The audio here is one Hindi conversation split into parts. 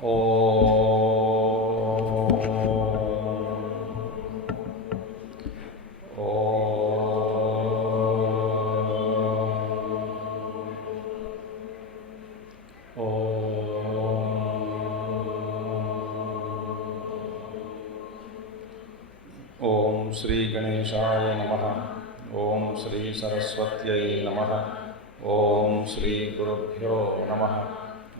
ओम श्री गणेशाय नमः। ओम श्री सरस्वत्यै नमः। ओम श्री गुरुभ्यो नमः।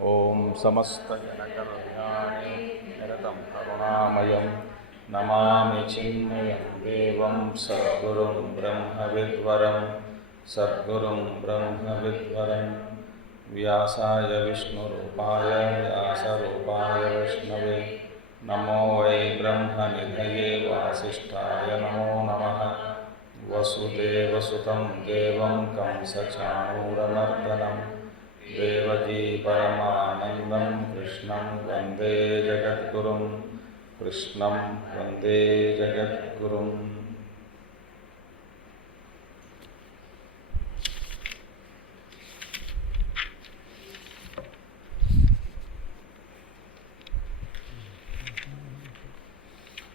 ओम समस्तजनकल्याणे निरतं करुणामयं नमामि चिन्मयं देवं सद्गुरुं ब्रह्मविद्वरं व्यासाय विष्णुरूपाय व्यासरूपाय विष्णवे नमो वै ब्रह्मनिधये वासिष्ठाय नमो नमः। वसुदेवसुतं देवं कंसचाणूरमर्दनं देवकी परमानन्दं कृष्णं वन्दे जगद्गुरुं।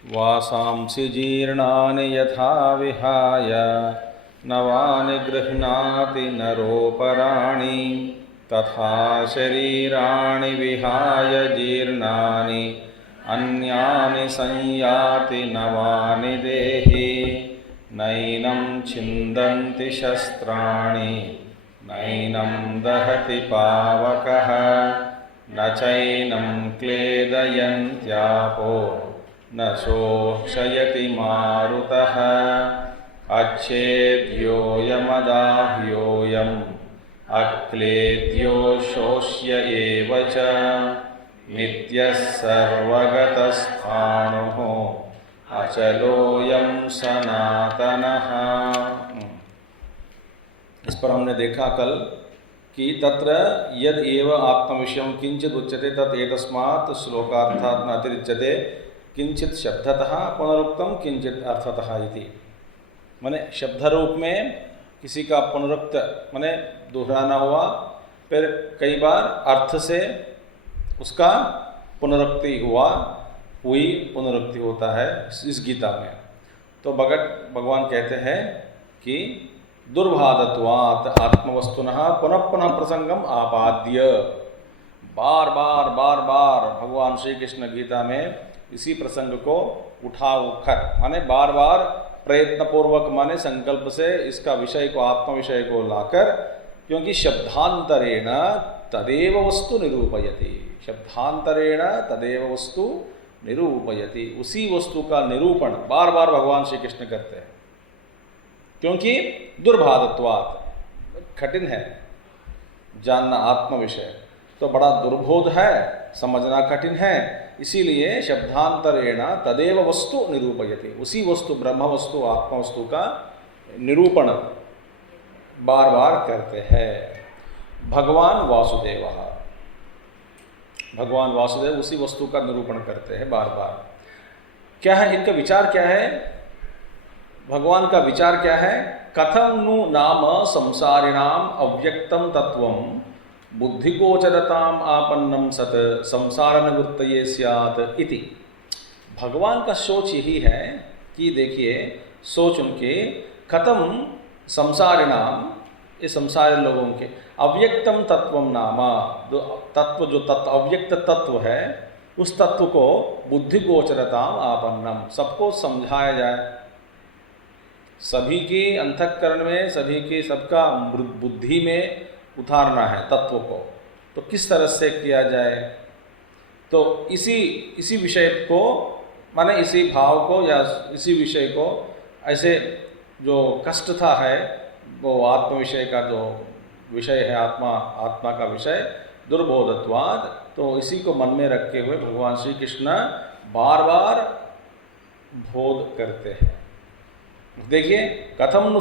वासांसि जीर्णानि यथा विहाय नवानि गृह्णाति नरोपराणि तथा शरीराणि विहाय जीर्णानि अन्यानि संयाति नवानि देहि। नैनं छिन्दन्ति शस्त्राणि नैनं दहति पावकः न चैनं क्लेदयन्त्यापो न शोषयति मारुतः। अच्छेद्योऽयमदाह्योऽयम् अक्लेद्यो शोष्य एव च नित्यः सर्वगतस्थाणुः अचलोऽयं सनातनः। इस पर हमने देखा कल कि तत्र यद एव आत्मविषयं किंचित उच्यते तत् एतस्मात् श्लोकार्थात् न अतिरिच्यते किंचित शब्दतः पुनरुक्तम किंचित अर्थतः इति। माने शब्द रूप में किसी का पुनरुक्त माने दोहराना हुआ, फिर कई बार अर्थ से उसका पुनरुक्ति हुई पुनरुक्ति होता है इस गीता में। तो भगवान कहते हैं कि दुर्भादत्वात् आत्मवस्तुनः पुनः पुनः प्रसंगम आपाद्य। बार बार भगवान श्री कृष्ण गीता में इसी प्रसंग को उठाकर माने बार बार प्रयत्नपूर्वक माने संकल्प से इसका विषय को आत्म विषय को लाकर, क्योंकि शब्दांतरेण तदेव वस्तु निरूपयति। शब्दांतरेण तदेव वस्तु निरूपयति, उसी वस्तु का निरूपण बार बार भगवान श्री कृष्ण करते हैं। क्योंकि दुर्भादत्वात् कठिन है जानना आत्म विषय, तो बड़ा दुर्बोध है, समझना कठिन है। इसीलिए शब्दांतरेण तदेव वस्तु निरूपयति, उसी वस्तु ब्रह्म वस्तु आत्म वस्तु का निरूपण बार बार करते हैं। भगवान वासुदेव उसी वस्तु का निरूपण करते हैं बार बार। क्या है इनका विचार, क्या है भगवान का विचार, क्या है? कथं नु नाम संसारिणाम अव्यक्तम तत्वम बुद्धिगोचरताम आपन्नम सत संसार निवृत्तये स्यात् इति। भगवान का सोच यही है कि देखिए, सोच उनके कथम संसारिणाम, ये संसारी लोगों के अव्यक्तम तत्वम नाम, तत्व जो तत्व अव्यक्त तत्व है उस तत्व को बुद्धिगोचरताम आपन्नम, सबको समझाया जाए, सभी की अंतःकरण में, सभी की सबका बुद्धि में उतारना है तत्व को। तो किस तरह से किया जाए? तो इसी विषय को माने इसी भाव को या इसी विषय को, ऐसे जो कष्ट था है वो आत्म विषय का जो विषय है, आत्मा का विषय दुर्बोधत्वाद, तो इसी को मन में रखे हुए भगवान श्री कृष्ण बार बार बोध करते हैं। देखिए, कथम नु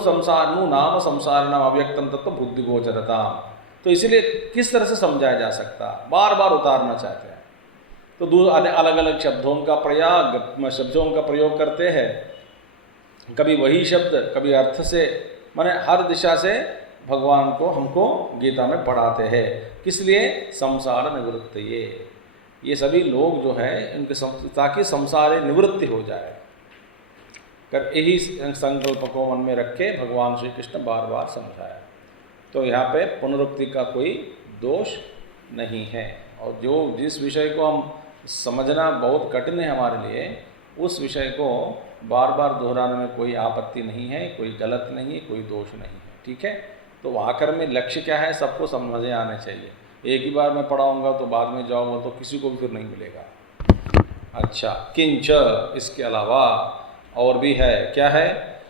नाम संसारिणाम अव्यक्तम तत्व बुद्धिगोचरताम, तो इसीलिए किस तरह से समझाया जा सकता, बार बार उतारना चाहते हैं। तो अलग अलग शब्दों का प्रयोग करते हैं, कभी वही शब्द, कभी अर्थ से, माने हर दिशा से भगवान को हमको गीता में पढ़ाते हैं। किस लिए? संसार निवृत्तये, ये सभी लोग जो है उनके ताकि संसार निवृत्ति हो जाए कर यही संकल्प को मन में रख के भगवान श्री कृष्ण बार बार समझाया। तो यहाँ पे पुनरुक्ति का कोई दोष नहीं है, और जो जिस विषय को हम समझना बहुत कठिन है हमारे लिए, उस विषय को बार बार दोहराने में कोई आपत्ति नहीं है, कोई गलत नहीं है, कोई दोष नहीं है। ठीक है, तो आखिर में लक्ष्य क्या है सबको समझ आने चाहिए। एक ही बार मैं पढ़ाऊँगा तो बाद में जाऊँगा तो किसी को भी फिर नहीं मिलेगा। अच्छा, किंच इसके अलावा और भी है, क्या है?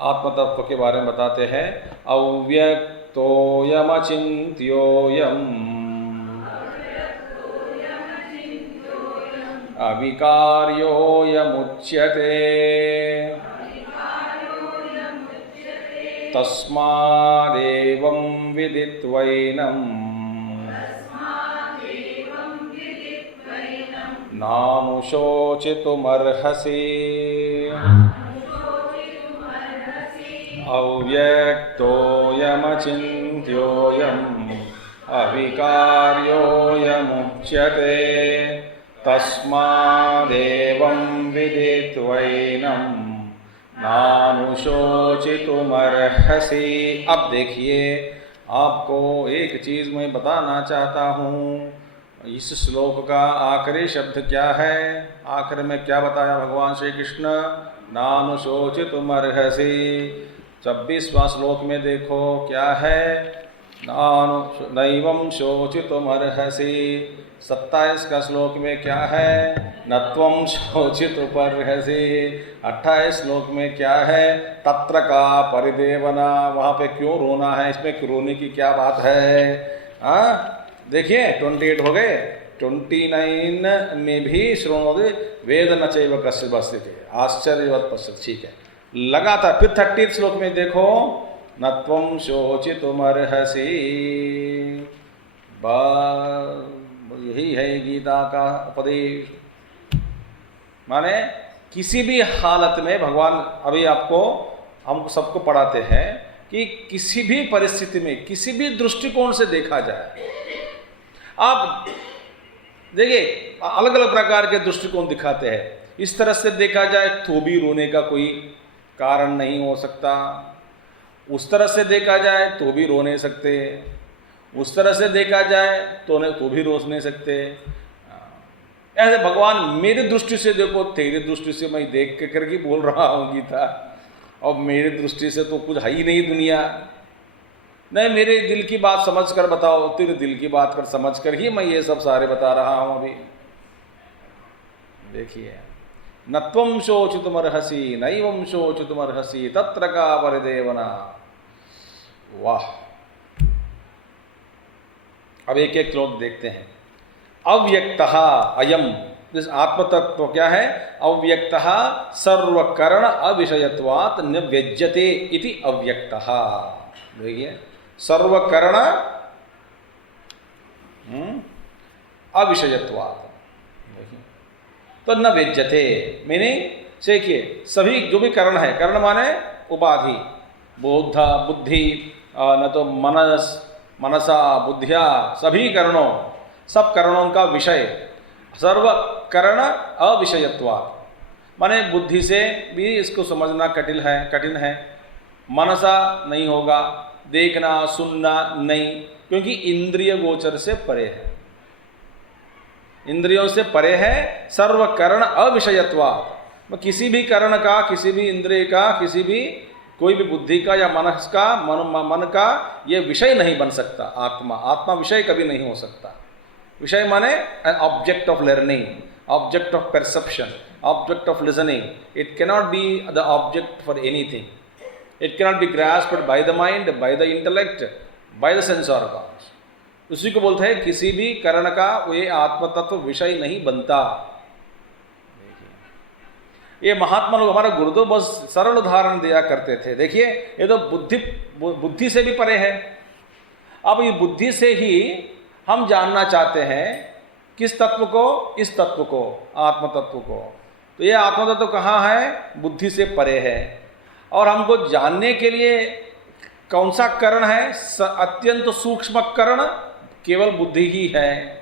आत्म तत्व के बारे में बताते हैं। अव्यक्तोयमचिन्त्योऽयम् अविकार्योऽयमुच्यते तस्मादेवं विदित्वैनं नानुशोचितुमर्हसि। अव्यक्तोऽयमचिन्त्योऽयम् अविकार्योऽयमुच्यते तस्मादेवं विदित्वैनं नानुशोचितुमर्हसि। अब देखिए, आपको एक चीज़ मैं बताना चाहता हूँ। इस श्लोक का आखिरी शब्द क्या है? आखिर में क्या बताया भगवान श्री कृष्ण? नानुशोचितुमर्हसि। 26वां श्लोक में देखो क्या है? नैवं शोचितुमर्हसि। 27 का श्लोक में क्या है? नत्वं शोचितुमर्हसि। 28 श्लोक में क्या है? तत्र का परिदेवना। वहाँ पे क्यों रोना है? इसमें रोने की क्या बात है? देखिए 28 हो गए। 29 में भी श्रोणोदे वेद न चैव कस्य बस्ति आश्चर्यवत पश्यति। ठीक है, लगातार फिर 30 श्लोक में देखो, नत्वं शोचितुमर्हसि। यही है गीता का उपदेश। माने किसी भी हालत में भगवान अभी आपको हम सबको पढ़ाते हैं कि किसी भी परिस्थिति में किसी भी दृष्टिकोण से देखा जाए, आप देखिए अलग अलग प्रकार के दृष्टिकोण दिखाते हैं। इस तरह से देखा जाए तो भी रोने का कोई कारण नहीं हो सकता, उस तरह से देखा जाए तो भी रो नहीं सकते, उस तरह से देखा जाए तो भी रो नहीं सकते। ऐसे भगवान मेरी दृष्टि से देखो, तेरी दृष्टि से मैं देख के करके बोल रहा हूँ गीता, और मेरी दृष्टि से तो कुछ है ही नहीं दुनिया। नहीं, मेरे दिल की बात समझ कर बताओ, तेरे दिल की बात कर समझ कर ही मैं ये सब सारे बता रहा हूँ अभी। देखिए, नत्वं शोचितुमर्हसि नैवं शोचितुमर्हसि तत्र का परिदेवना। वाह, अब एक एक श्लोक देखते हैं। अव्यक्तः अयम, इस आत्मतत्व क्या है? अव्यक्तः सर्वकरण अविषयत्वात् न व्यज्यते इति अव्यक्तः। देखिए, सर्वकरण अविषयत्वात्, तो न व्यज्यते मीनिंग देखिए सभी जो भी करण है, करण माने उपाधि, बुद्धि न तो मनसा बुद्धिया, सभी करणों, सब करणों का विषय सर्वकरण अविषयत्वात्, माने बुद्धि से भी इसको समझना कठिन है। मनसा नहीं होगा, देखना सुनना नहीं, क्योंकि इंद्रिय गोचर से परे है, इंद्रियों से परे है। सर्वकरण अविषयत्वात्, किसी भी करण का, किसी भी इंद्रिय का, किसी भी कोई भी बुद्धि का या मनस का, मन का ये विषय नहीं बन सकता। आत्मा विषय कभी नहीं हो सकता। विषय माने an object of learning, object of perception, object of listening. It cannot be the object for anything. It cannot be grasped by the mind, by the intellect, by the sense organs. उसी को बोलते हैं किसी भी करण का ये आत्म तत्व विषय नहीं बनता। ये महात्मा लोग, हमारा गुरुदेव बस सरल उदाहरण दिया करते थे। देखिए, ये तो बुद्धि से भी परे है। अब ये बुद्धि से ही हम जानना चाहते हैं किस तत्व को? इस तत्व को, आत्म तत्व को। तो ये आत्म तत्व कहाँ है? बुद्धि से परे है। और हमको जानने के लिए कौन सा करण है? अत्यंत सूक्ष्म करण केवल बुद्धि ही है।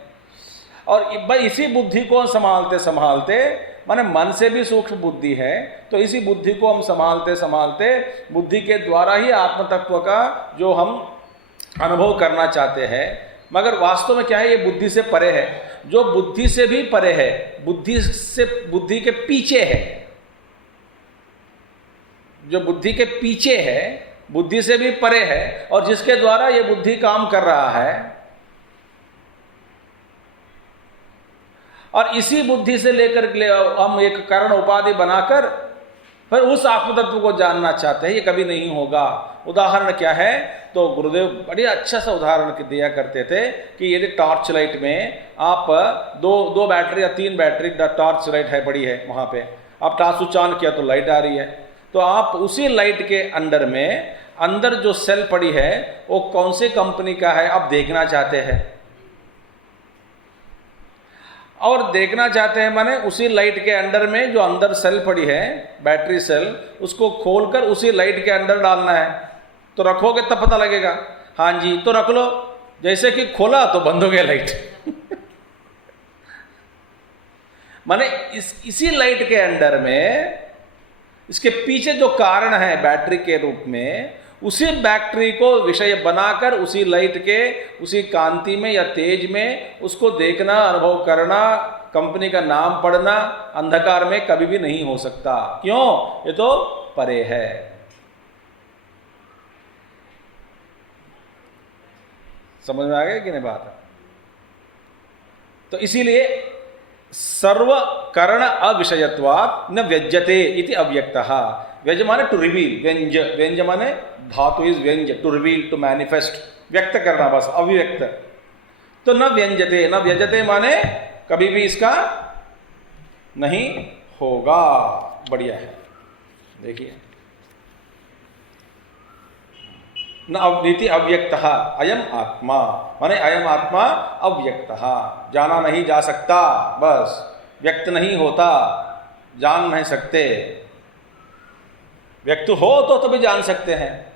और भाई इसी बुद्धि को संभालते संभालते, माने मन से भी सूक्ष्म बुद्धि है, तो इसी बुद्धि को हम संभालते संभालते बुद्धि के द्वारा ही आत्म तत्व का जो हम अनुभव करना चाहते हैं, मगर वास्तव में क्या है, ये बुद्धि से परे है। जो बुद्धि से भी परे है, बुद्धि के पीछे है, जो बुद्धि के पीछे है, बुद्धि से भी परे है, और जिसके द्वारा ये बुद्धि काम कर रहा है, और इसी बुद्धि से लेकर हम एक कारण उपाधि बनाकर फिर उस आत्म तत्व को जानना चाहते हैं। ये कभी नहीं होगा। उदाहरण क्या है, तो गुरुदेव बड़ी अच्छा सा उदाहरण दिया करते थे कि यदि टॉर्च लाइट में आप दो बैटरी या 3 बैटरी, टॉर्च लाइट है बड़ी है, वहाँ पे आप टॉर्च स्विच ऑन किया तो लाइट आ रही है, तो आप उसी लाइट के अंदर जो सेल पड़ी है वो कौन सी कंपनी का है आप देखना चाहते हैं, और देखना चाहते हैं माने उसी लाइट के अंदर में जो अंदर सेल पड़ी है, बैटरी सेल, उसको खोलकर उसी लाइट के अंदर डालना है, तो रखोगे तब पता लगेगा। हाँ जी, तो रख लो, जैसे कि खोला तो बंद हो गया लाइट। माने इसी लाइट के अंदर में इसके पीछे जो कारण है बैटरी के रूप में, उसी बैटरी को विषय बनाकर उसी लाइट के उसी कांति में या तेज में उसको देखना, अनुभव करना, कंपनी का नाम पढ़ना अंधकार में कभी भी नहीं हो सकता। क्यों? ये तो परे है। समझ में आ गया कि नहीं बात? तो इसीलिए सर्व करण अविषयत्वात् न व्यज्यते इति अव्यक्तः। व्यज माने टू रिवील, व्यंज माने धातु इज व्यंज, टू रिवील, टू मैनिफेस्ट, व्यक्त करना, बस अभिव्यक्त। तो न व्यंजते, न व्यजते माने कभी भी इसका नहीं होगा। बढ़िया है, देखिए, न अवनीति अव्यक्तः अयम आत्मा, माने अयम आत्मा अव्यक्तः, जाना नहीं जा सकता, बस व्यक्त नहीं होता, जान नहीं सकते। व्यक्त हो तो भी जान सकते हैं।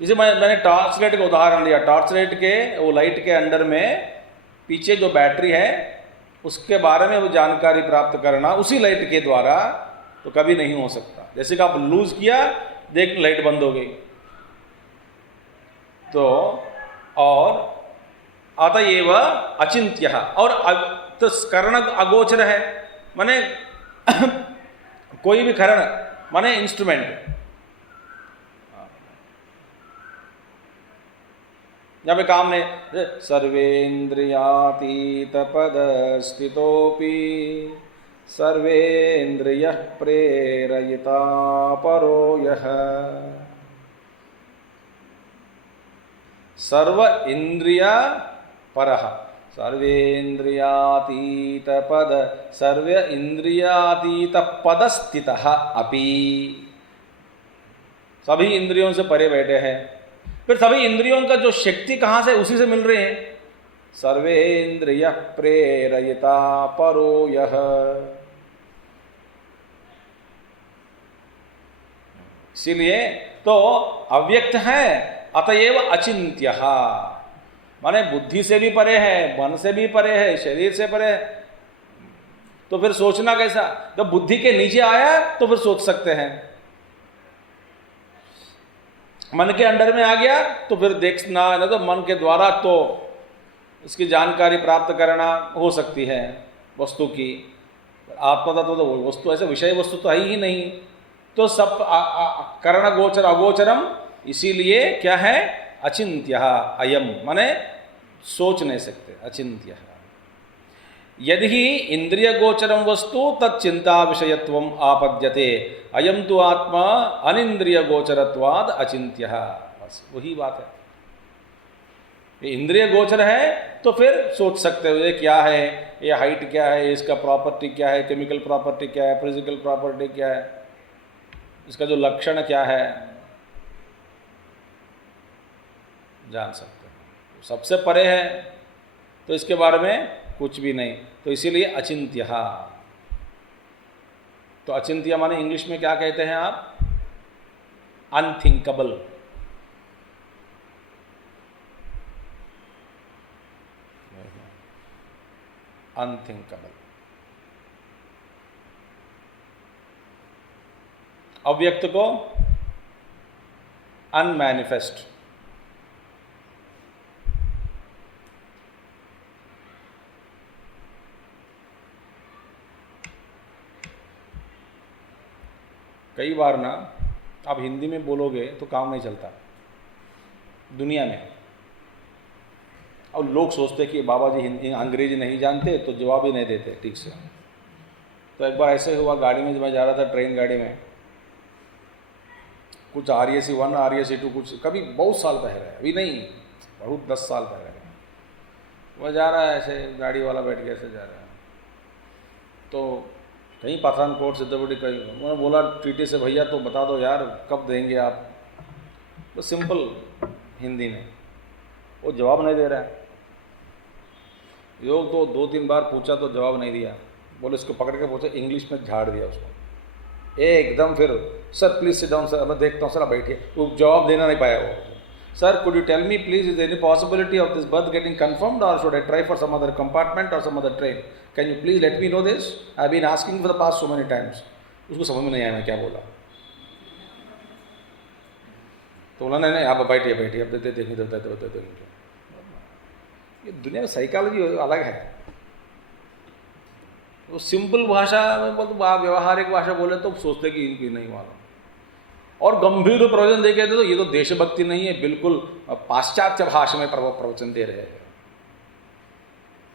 इसे मैंने टॉर्च लाइट का उदाहरण दिया। टॉर्च लाइट के वो लाइट के अंदर में पीछे जो बैटरी है उसके बारे में वो जानकारी प्राप्त करना उसी लाइट के द्वारा तो कभी नहीं हो सकता। जैसे कि आप लूज किया, देख लाइट बंद हो गई, तो और अतएव अचिंत्य, और तो करण अगोचर है, माने कोई भी करण माने इंस्ट्रूमेंट। यहाँ पे काम ने सर्वेन्द्रियातीत पद स्थितोपि सर्वेन्द्रिय प्रेरयिता परो यः, सर्व इंद्रिया परः, सर्वेन्द्रियातीत पद, सर्व इंद्रियातीत पद स्थितः अपि, सभी इंद्रियों से परे बैठे हैं। फिर सभी इंद्रियों का जो शक्ति कहाँ से, उसी से मिल रहे हैं। सर्वेन्द्रिय प्रेरयिता परो यः, इसीलिए तो अव्यक्त है, अतएव अचिंत्यः, माने बुद्धि से भी परे है, मन से भी परे है, शरीर से परे है। तो फिर सोचना कैसा? जब बुद्धि के नीचे आया तो फिर सोच सकते हैं, मन के अंडर में आ गया तो फिर देखना, ना तो मन के द्वारा तो इसकी जानकारी प्राप्त करना हो सकती है वस्तु की। आत्मा तत्व तो वस्तु, ऐसे विषय वस्तु तो है ही नहीं। तो सब करण गोचर अगोचरम, इसीलिए क्या है? अचिंत्य अयम, माने सोच नहीं सकते, अचिंत्य। यदि ही इंद्रिय गोचरम वस्तु तच्चिंता विषयत्वम आपद्यते, अयम तो आत्मा अनिंद्रिय गोचरत्वाद अचिंत्य। बस वही बात है। ये इंद्रिय गोचर है तो फिर सोच सकते हो ये क्या है, ये हाइट क्या है, इसका प्रॉपर्टी क्या है, केमिकल प्रॉपर्टी क्या है, फिजिकल प्रॉपर्टी क्या है, इसका जो लक्षण क्या है, जान सकते हैं। सबसे परे है तो इसके बारे में कुछ भी नहीं, तो इसीलिए अचिंत्य। तो अचिंत्य माने इंग्लिश में क्या कहते हैं आप? अनथिंकेबल। अनथिंकेबल। अव्यक्त को अनमैनिफेस्ट। कई बार ना आप हिंदी में बोलोगे तो काम नहीं चलता दुनिया में, और लोग सोचते कि बाबा जी हिंदी अंग्रेजी नहीं जानते तो जवाब ही नहीं देते ठीक से। तो एक बार ऐसे हुआ, गाड़ी में जब मैं जा रहा था, ट्रेन गाड़ी में, कुछ RAC 1 RAC 2 कुछ कभी बहुत साल पहले, अभी नहीं बहुत 10 साल पहले, वह जा रहा है ऐसे, गाड़ी वाला बैठ के ऐसे जा रहा है, तो कहीं पठानकोट सिद्धपुर कहीं, उन्होंने बोला TT से, भैया तो बता दो यार कब देंगे आप, तो सिंपल हिंदी में, वो जवाब नहीं दे रहा है। योग तो 2-3 बार पूछा तो जवाब नहीं दिया, बोले इसको पकड़ के पूछा, इंग्लिश में झाड़ दिया उसको एकदम। फिर sir please sit down sir, मैं देखता हूँ सर, आप बैठिए। वो जवाब देना नहीं पाया वो। Sir could you tell me please, is any possibility of this berth getting confirmed or should I try for some other compartment or some other train, can you please let me know this, I have been asking for the past so many times. उसको समझ में नहीं आया मैं क्या बोला, तो बोला नहीं आप बैठिए बैठिए, अब देते देखेंगे। ये दुनिया में साइकोलॉजी अलग है। वो सिंपल भाषा में बोल, व्यवहारिक भाषा बोले तो सोचते कि इनकी नहीं मालूम, और गंभीर प्रवचन दे कहते तो ये तो देशभक्ति नहीं है, बिल्कुल पाश्चात्य भाषा में प्रवचन दे रहे हैं।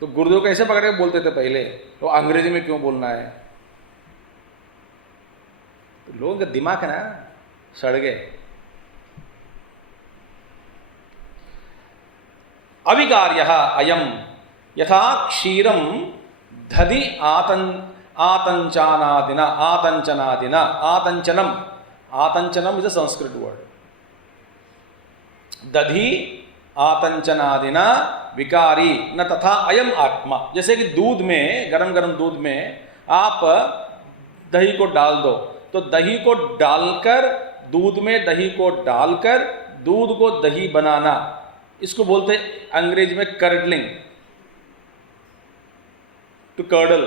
तो गुरुदेव कैसे पकड़ के बोलते थे पहले, तो अंग्रेजी में क्यों बोलना है? तो लोगों का दिमाग है ना सड़ गए। अविकार्यः अयम यथा क्षीरम दधि आतंचनादिना आतंचनम, आतंचनम इज अ संस्कृत वर्ड, दधि आतंचनादिना विकारी न तथा अयम आत्मा। जैसे कि दूध में, गरम गरम दूध में आप दही को डाल दो, तो दही को डालकर, दूध में दही को डालकर दूध को दही बनाना, इसको बोलते अंग्रेजी में कर्डलिंग, टू कर्डल,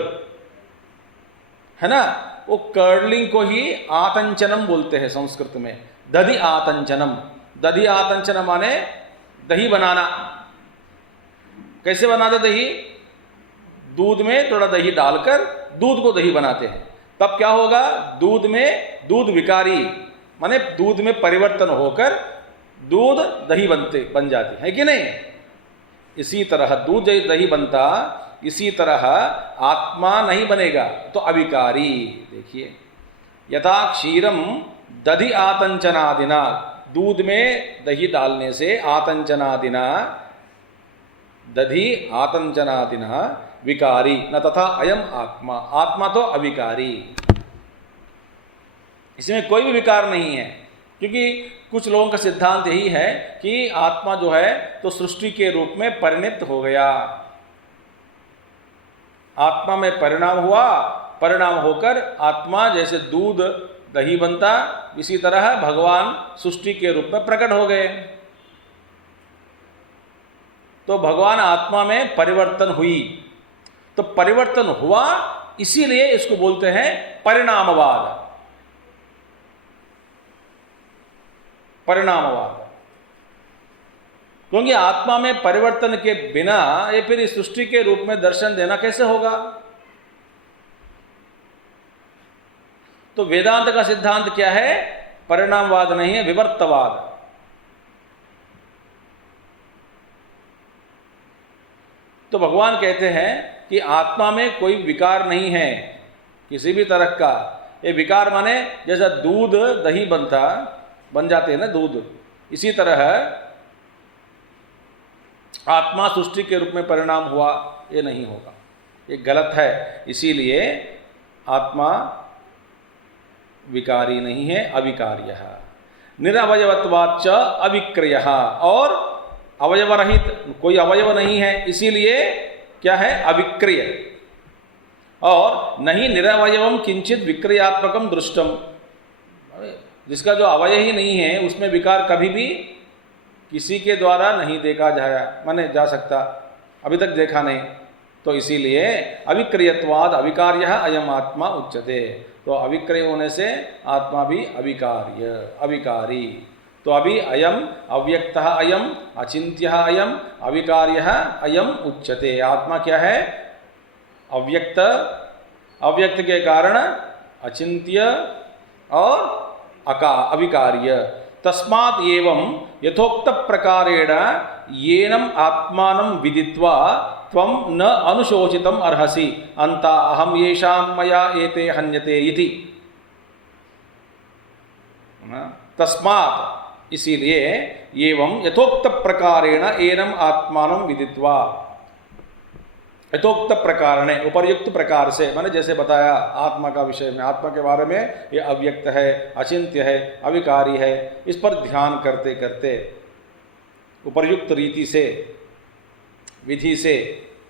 है ना। वो कर्डलिंग को ही आतंचनम बोलते हैं संस्कृत में, दधि आतंचनम। दधि आतंचनम माने दही बनाना। कैसे बनाते दही? दूध में थोड़ा दही डालकर दूध को दही बनाते हैं, तब क्या होगा, दूध में दूध विकारी माने दूध में परिवर्तन होकर दूध दही बन जाती है कि नहीं। इसी तरह दूध दही बनता, इसी तरह आत्मा नहीं बनेगा तो अविकारी। देखिए, यथा क्षीरम दधि आतंचनादिना, दूध में दही डालने से आतंचनादिना, दधि आतंचनादिना विकारी न तथा अयम आत्मा, आत्मा तो अविकारी, इसमें कोई भी विकार नहीं है। क्योंकि कुछ लोगों का सिद्धांत यही है कि आत्मा जो है तो सृष्टि के रूप में परिणत हो गया, आत्मा में परिणाम हुआ, परिणाम होकर आत्मा जैसे दूध दही बनता, इसी तरह भगवान सृष्टि के रूप में प्रकट हो गए। तो भगवान आत्मा में परिवर्तन हुई, तो परिवर्तन हुआ, इसीलिए इसको बोलते हैं परिणामवाद। परिणामवाद, क्योंकि आत्मा में परिवर्तन के बिना ये फिर इस सृष्टि के रूप में दर्शन देना कैसे होगा। तो वेदांत का सिद्धांत क्या है? परिणामवाद नहीं है, विवर्तवाद। तो भगवान कहते हैं कि आत्मा में कोई विकार नहीं है किसी भी तरह का। ये विकार माने जैसा दूध दही बन जाते हैं ना दूध, इसी तरह आत्मा सृष्टि के रूप में परिणाम हुआ, ये नहीं होगा, ये गलत है। इसीलिए आत्मा विकारी नहीं है, अविकार्य। निरवयवत्वाच्च अविक्रिय, और अवयव रहित, कोई अवयव नहीं है, इसीलिए क्या है? अविक्रिय। और नहीं निरवयवम किंचित विक्रियात्मकम दृष्टम, जिसका जो अवयव ही नहीं है उसमें विकार कभी भी किसी के द्वारा नहीं देखा जाया, माने जा सकता, अभी तक देखा नहीं। तो इसीलिए अविक्रियत्वाद अविकार्य अयम आत्मा उच्यते। तो अविक्रय होने से आत्मा भी अविकार्य अविकारी। तो अभी अयम अव्यक्तः अयम अचिन्त्यः अयम अविकार्यः अयम उच्यते। आत्मा क्या है? अव्यक्त, अव्यक्त के कारण अचिन्त्य और अविकार्य। तस्मात् एवं यथोक्त प्रकारेण येनम आत्मानं विदित्वा त्वं न अनुशोचितम् अर्हसि अन्ता अहम येषां मया एते हन्यते इति। तस्मात् इसीलिए एवं यथोक्त प्रकारेण एनम आत्मानं विदित्वा, यथोक्त प्रकार ने उपर्युक्त प्रकार से, मैंने जैसे बताया आत्मा का विषय में, आत्मा के बारे में ये अव्यक्त है, अचिंत्य है, अविकारी है, इस पर ध्यान करते करते उपर्युक्त रीति से, विधि से,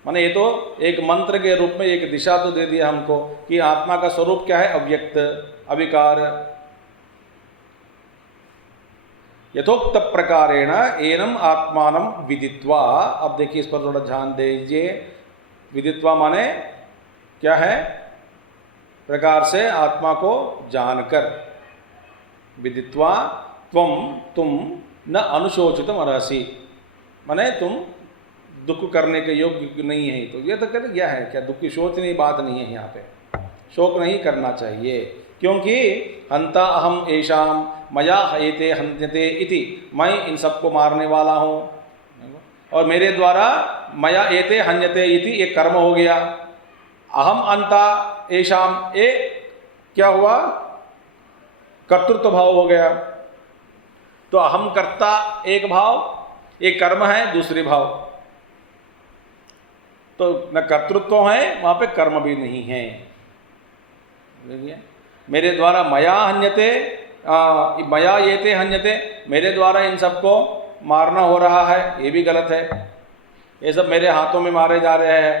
माने ये तो एक मंत्र के रूप में एक दिशा तो दे दिया हमको कि आत्मा का स्वरूप क्या है? अव्यक्त, अविकार। यथोक्त प्रकारेण एनम आत्मानं विदित्वा, अब देखिए इस पर थोड़ा ध्यान दीजिए। विदित्वा माने क्या है? प्रकार से आत्मा को जानकर। विदित्वा तुम न अनुशोचितम अर्हसि, माने तुम दुख करने के योग्य नहीं है। तो ये तो कर गया है क्या? दुख की सोचने की बात नहीं है यहाँ पे, शोक नहीं करना चाहिए, क्योंकि हंता अहम एषाम मया एते हन्यते इति, मैं इन सबको मारने वाला हूँ और मेरे द्वारा मया एते हन्यते इति एक कर्म हो गया। अहम अंता एषाम, ए क्या हुआ? कर्तृत्व भाव हो गया। तो अहम कर्ता एक भाव, एक कर्म है दूसरी भाव। तो न कर्तृत्व है वहां पे, कर्म भी नहीं है। मेरे द्वारा मया हन्यते, मया एते हन्यते, मेरे द्वारा इन सबको मारना हो रहा है, ये भी गलत है। ये सब मेरे हाथों में मारे जा रहे हैं,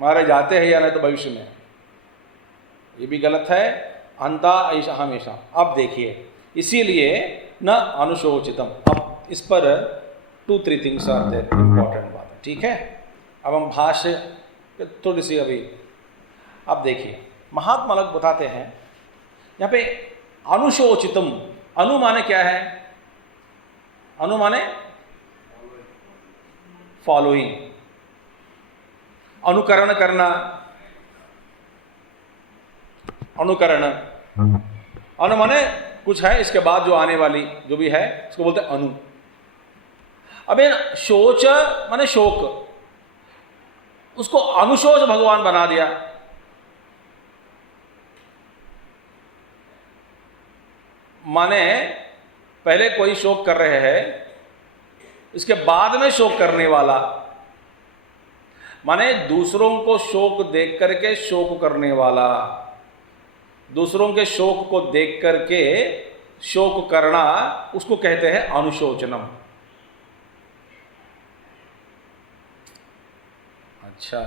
मारे जाते हैं या नहीं तो भविष्य में, ये भी गलत है। अंता ऐसा हमेशा। अब देखिए, इसीलिए न अनुशोचितम। अब इस पर 2-3 थिंग्स आर देयर, इंपॉर्टेंट बात है, ठीक है। अब हम भाष्य थोड़ी सी अभी, अब देखिए महात्मा लोग बताते हैं यहाँ पे अनुशोचितम। अनु माने क्या है? अनु माने फॉलोइंग, अनुकरण करना, अनुकरण। अनु माने कुछ है, इसके बाद जो आने वाली जो भी है उसको बोलते हैं अनु। अब शोच माने शोक, उसको अनुशोच भगवान बना दिया। माने पहले कोई शोक कर रहे हैं, इसके बाद में शोक करने वाला, माने दूसरों को शोक देख करके शोक करने वाला, दूसरों के शोक को देख करके शोक करना, उसको कहते हैं अनुशोचनम। अच्छा,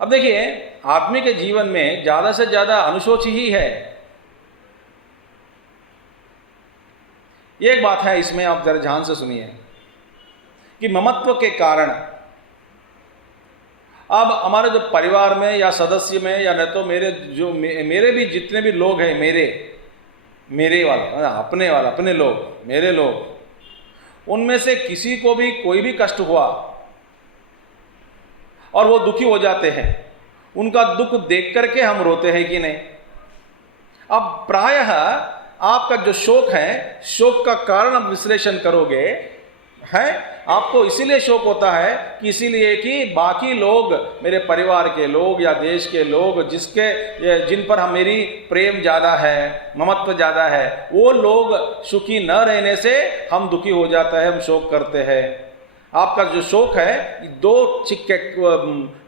अब देखिए आदमी के जीवन में ज्यादा से ज्यादा अनुशोच ही है। एक बात है इसमें, आप जरा ध्यान से सुनिए कि ममत्व के कारण अब हमारे जो परिवार में या सदस्य में या नहीं तो मेरे भी जितने भी लोग हैं, मेरे वाले, अपने वाले, अपने लोग, मेरे लोग, उनमें से किसी को भी कोई भी कष्ट हुआ और वो दुखी हो जाते हैं, उनका दुख देख करके हम रोते हैं कि नहीं? अब प्रायः आपका जो शोक है, शोक का कारण आप विश्लेषण करोगे, है आपको इसीलिए शोक होता है कि इसीलिए कि बाकी लोग, मेरे परिवार के लोग या देश के लोग जिन पर हम मेरी प्रेम ज़्यादा है, ममत्व ज़्यादा है, वो लोग सुखी न रहने से हम दुखी हो जाता है, हम शोक करते हैं। आपका जो शोक है 2 चिक्के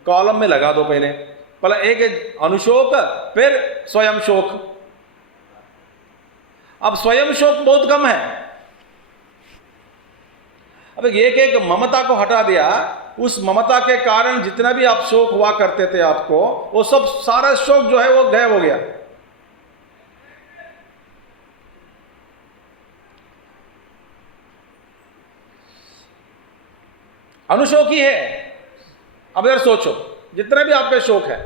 कॉलम में लगा दो, पहले एक अनुशोक, फिर स्वयं शोक। अब स्वयं शोक बहुत कम है। अब एक ममता को हटा दिया, उस ममता के कारण जितना भी आप शोक हुआ करते थे आपको, वो सब सारा शोक जो है वो गायब हो गया। अनुशोक ही है। अब यार सोचो, जितना भी आपका शौक है,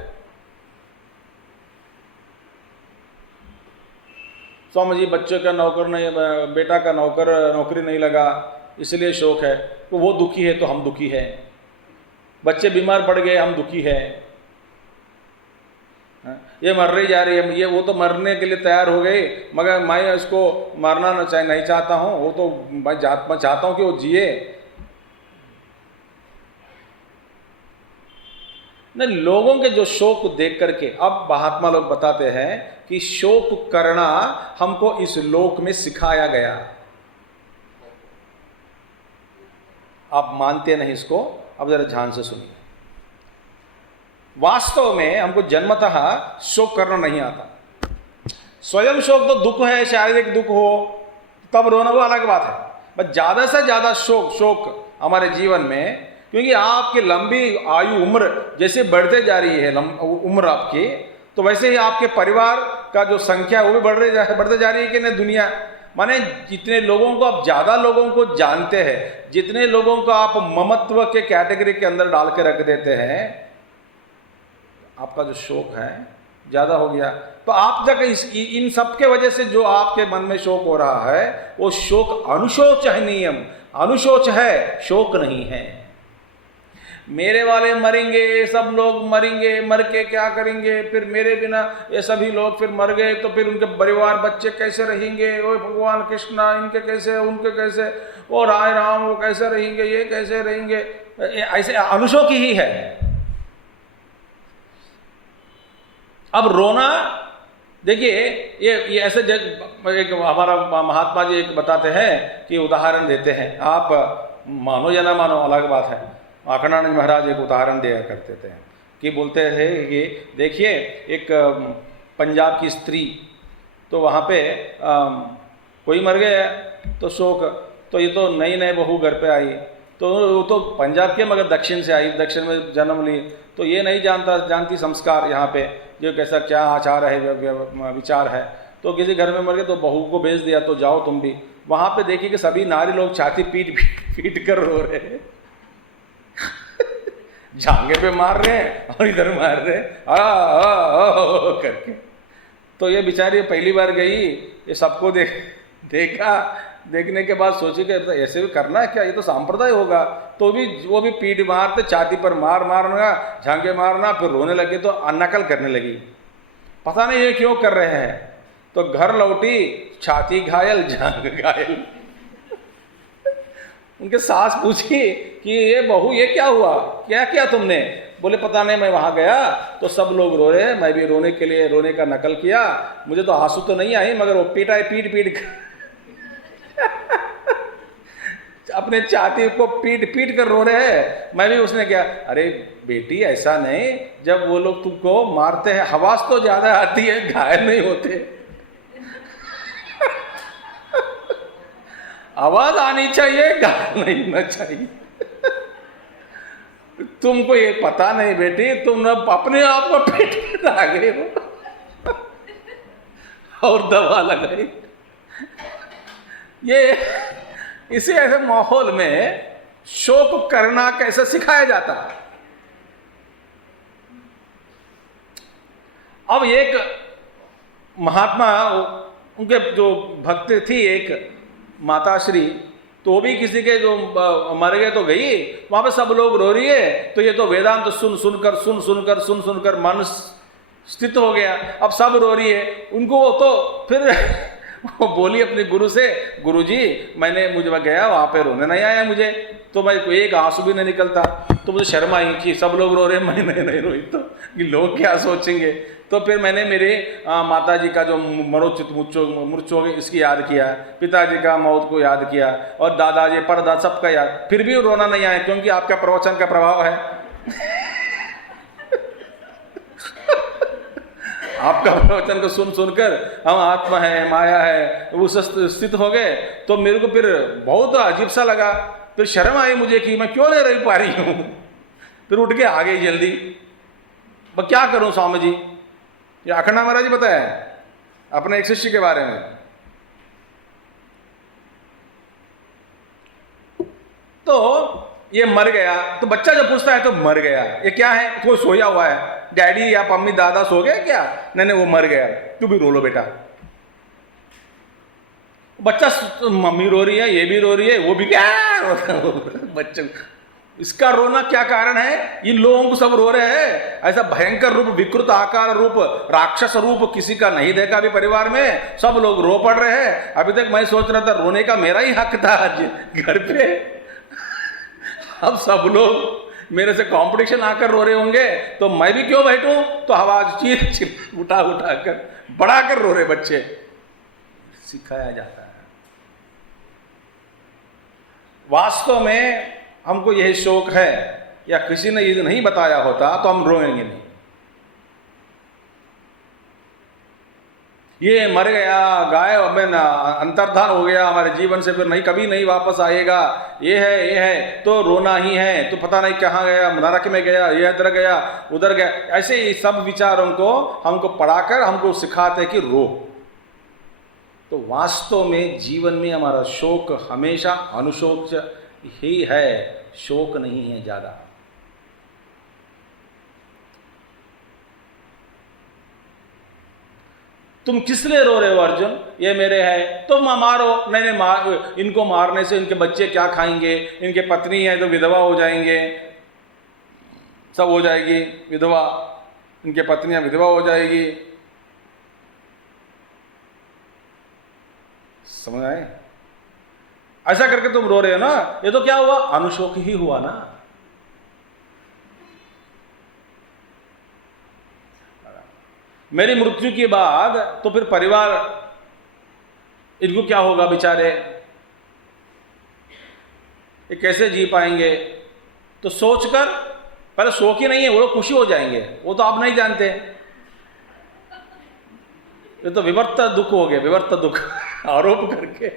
स्वामी जी बच्चे का नौकर नहीं, बेटा का नौकरी नहीं लगा इसलिए शौक है, तो वो दुखी है तो हम दुखी हैं, बच्चे बीमार पड़ गए हम दुखी हैं, ये मर रही जा रही है, ये वो तो मरने के लिए तैयार हो गई मगर मैं इसको मारना नहीं चाहता हूँ, वो तो मैं चाहता हूँ कि वो जिए। नहीं, लोगों के जो शौक को देख करके अब महात्मा लोग बताते हैं कि शौक करना हमको इस लोक में सिखाया गया। आप मानते नहीं इसको, अब जरा ध्यान से सुनिए। वास्तव में हमको जन्मतः शोक करना नहीं आता। स्वयं शोक तो दुख है, शारीरिक दुख हो तब रोना, वो अलग बात है। बस ज्यादा से ज्यादा शोक हमारे जीवन में, क्योंकि आपकी लंबी आयु उम्र जैसे बढ़ते जा रही है, उम्र आपकी, तो वैसे ही आपके परिवार का जो संख्या वो भी बढ़ते जा रही है कि नहीं। दुनिया माने जितने लोगों को आप ज्यादा लोगों को जानते हैं, जितने लोगों को आप ममत्व के कैटेगरी के अंदर डाल के रख देते हैं, आपका जो शौक है ज्यादा हो गया। तो आप तक इन सब के वजह से जो आपके मन में शौक हो रहा है, वो शौक अनुशोच है, नियम अनुशोच है, शौक नहीं है। मेरे वाले मरेंगे, सब लोग मरेंगे, मर के क्या करेंगे, फिर मेरे बिना ये सभी लोग फिर मर गए तो फिर उनके परिवार बच्चे कैसे रहेंगे, वो भगवान कृष्णा इनके कैसे, उनके कैसे, वो राय राम वो कैसे रहेंगे, ये कैसे रहेंगे, ऐसे अनुशोक ही है। अब रोना, देखिए ये ऐसे एक हमारा महात्मा जी एक बताते हैं कि उदाहरण देते हैं, आप मानो या ना मानो अलग बात है। आखंडानंद महाराज एक उदाहरण दिया करते थे कि बोलते थे कि देखिए एक पंजाब की स्त्री, तो वहाँ पे कोई मर गया तो शोक, तो ये तो नई नई बहू घर पे आई, तो वो तो पंजाब के मगर दक्षिण से आई, दक्षिण में जन्म ली, तो ये नहीं जानती संस्कार यहाँ पे जो कैसा क्या आचार है, विचार है। तो किसी घर में मर गए तो बहू को भेज दिया, तो जाओ तुम भी। वहाँ पे देखिए कि सभी नारी लोग छाती पीट कर रो रहे हैं, झांगे पे मार रहे हैं और इधर मार रहे हैं आ करके। तो ये बेचारी पहली बार गई, ये सबको देखा, देखने के बाद सोची कि ऐसे भी करना है क्या, ये तो सांप्रदाय होगा। तो भी वो भी पीठ मारते, छाती पर मारना, झांगे मारना, फिर रोने लगे तो नकल करने लगी, पता नहीं ये क्यों कर रहे हैं। तो घर लौटी, छाती घायल, झांग घायल। उनके सास पूछी कि ये बहू ये क्या हुआ, क्या किया तुमने? बोले पता नहीं, मैं वहां गया तो सब लोग रो रहे हैं, मैं भी रोने के लिए रोने का नकल किया, मुझे तो आंसू तो नहीं आई मगर वो पीट अपने छाती को पीट कर रो रहे हैं। मैं भी उसने क्या, अरे बेटी ऐसा नहीं, जब वो लोग तुमको मारते हैं आवाज तो ज्यादा आती है, घायल नहीं होते। आवाज आनी चाहिए, घायल नहीं होना चाहिए। तुमको ये पता नहीं बेटी, तुम अपने आप को पेट में आ गए हो और दवा लगाई। ये इसी ऐसे माहौल में शोक करना कैसे सिखाया जाता है। अब एक महात्मा, उनके जो भक्त थी एक माताश्री, तो वो भी किसी के जो मर गए तो गई, वहां पे सब लोग रो रही है, तो ये तो वेदांत तो सुनकर मन स्थित हो गया। अब सब रो रही है, उनको तो फिर वो बोली अपने गुरु से, गुरुजी मुझे गया वहां पे रोने नहीं आया मुझे, तो मैं एक आंसू भी नहीं निकलता, तो मुझे शर्म आई कि सब लोग रो रहे हैं, मैं नहीं रोई तो कि लोग क्या सोचेंगे। तो फिर मैंने मेरे माता जी का जो मृत्यु इसकी याद किया, पिताजी का मौत को याद किया, और दादाजी परदादा सबका याद, फिर भी रोना नहीं आया, क्योंकि आपका प्रवचन का प्रभाव है। आपका प्रवचन को सुनकर हम आत्मा है, माया है, उस स्थित हो गए। तो मेरे को फिर बहुत अजीब सा लगा, फिर शर्म आई मुझे कि मैं क्यों नहीं रह पा रही हूं। फिर उठ के आ गई जल्दी। मैं क्या करूं स्वामी जी, ये अखंडा महाराज जी बताया अपने एक शिष्य के बारे में। तो ये मर गया, तो बच्चा जब पूछता है तो मर गया, ये क्या है? कोई सोया हुआ है, डैडी या मम्मी दादा सो गए क्या? नहीं वो मर गया, तू भी रो लो बेटा। बच्चा मम्मी रो रही है, ये भी रो रही है, वो भी क्या बच्चे, इसका रोना क्या कारण है? इन लोगों को सब रो रहे हैं। ऐसा भयंकर रूप, विकृत आकार रूप, राक्षस रूप किसी का नहीं देखा अभी परिवार में, सब लोग रो पड़ रहे हैं। अभी तक मैं सोच रहा था रोने का मेरा ही हक था आज घर पे, अब सब लोग मेरे से कंपटीशन आकर रो रहे होंगे तो मैं भी क्यों बैठूं? तो आवाज चीख उठा उठा कर बढ़ा कर रो रहे बच्चे। सिखाया जाता है। वास्तव में हमको यही शौक है, या किसी ने ये नहीं बताया होता तो हम रोएंगे नहीं। ये मर गया, गायब में अंतर्धान हो गया हमारे जीवन से, फिर नहीं कभी नहीं वापस आएगा, ये है तो रोना ही है, तो पता नहीं कहाँ गया, नरक में गया, ये इधर गया उधर गया। ऐसे ही सब विचारों को हमको पढ़ाकर हमको सिखाते कि रो। तो वास्तव में जीवन में हमारा शोक हमेशा अनुशोक ही है, शोक नहीं है ज्यादा। तुम किस लिए रो रहे हो अर्जुन? ये मेरे है तो मारो। नहीं मार, इनको मारने से इनके बच्चे क्या खाएंगे, इनके पत्नी है तो विधवा हो जाएंगे, सब हो जाएगी विधवा, इनके पत्नियां विधवा हो जाएगी। समझ आए? ऐसा करके तुम रो रहे हो ना, ये तो क्या हुआ? अनुशोक ही हुआ ना। मेरी मृत्यु के बाद तो फिर परिवार, इनको क्या होगा बेचारे, ये कैसे जी पाएंगे? तो सोचकर, पहले शोक ही नहीं है, वो लोग खुशी हो जाएंगे, वो तो आप नहीं जानते। ये तो विवर्त दुख हो गया, विवर्त दुख आरोप करके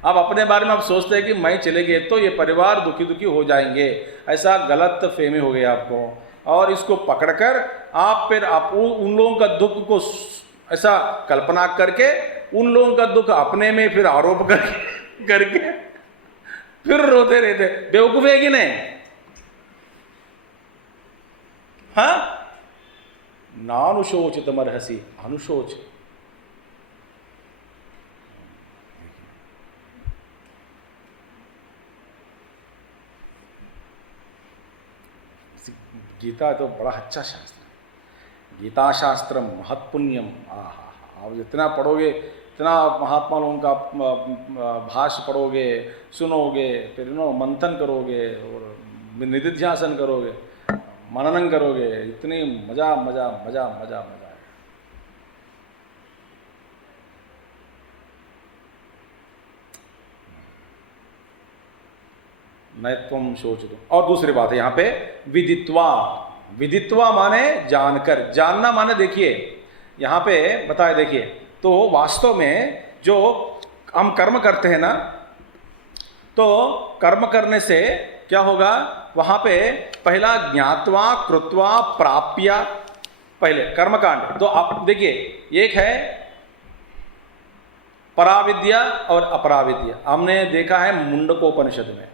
आप अपने बारे में आप सोचते हैं कि मैं चले गए तो ये परिवार दुखी दुखी हो जाएंगे, ऐसा गलत फहमी हो गया आपको। और इसको पकड़कर आप फिर आप उन लोगों का दुख को ऐसा कल्पना करके उन लोगों का दुख अपने में फिर आरोप करके फिर रोते रहते। बेवकूफ है कि नहीं? हाँ, नानुशोचित मरहसी, अनुशोच। गीता तो बड़ा अच्छा शास्त्र है, गीता शास्त्र महत्पुण्यम। आप जितना पढ़ोगे, इतना महात्मा लोगों का भाष्य पढ़ोगे, सुनोगे, फिर मंथन करोगे और निधिध्यासन करोगे, मनन करोगे, इतनी मजा मजा मजा मजा मजा है। नयत्वम शोचितो। और दूसरी बात है यहाँ पे विदित्वा। विदित्वा माने जानकर, जानना माने, देखिए यहाँ पे बताए, देखिए तो वास्तव में जो हम कर्म करते हैं ना, तो कर्म करने से क्या होगा? वहां पे पहला ज्ञात्वा कृत्वा प्राप्या, पहले कर्मकांड। तो आप देखिए, एक है पराविद्या और अपराविद्या, हमने देखा है मुंडकोपनिषद में,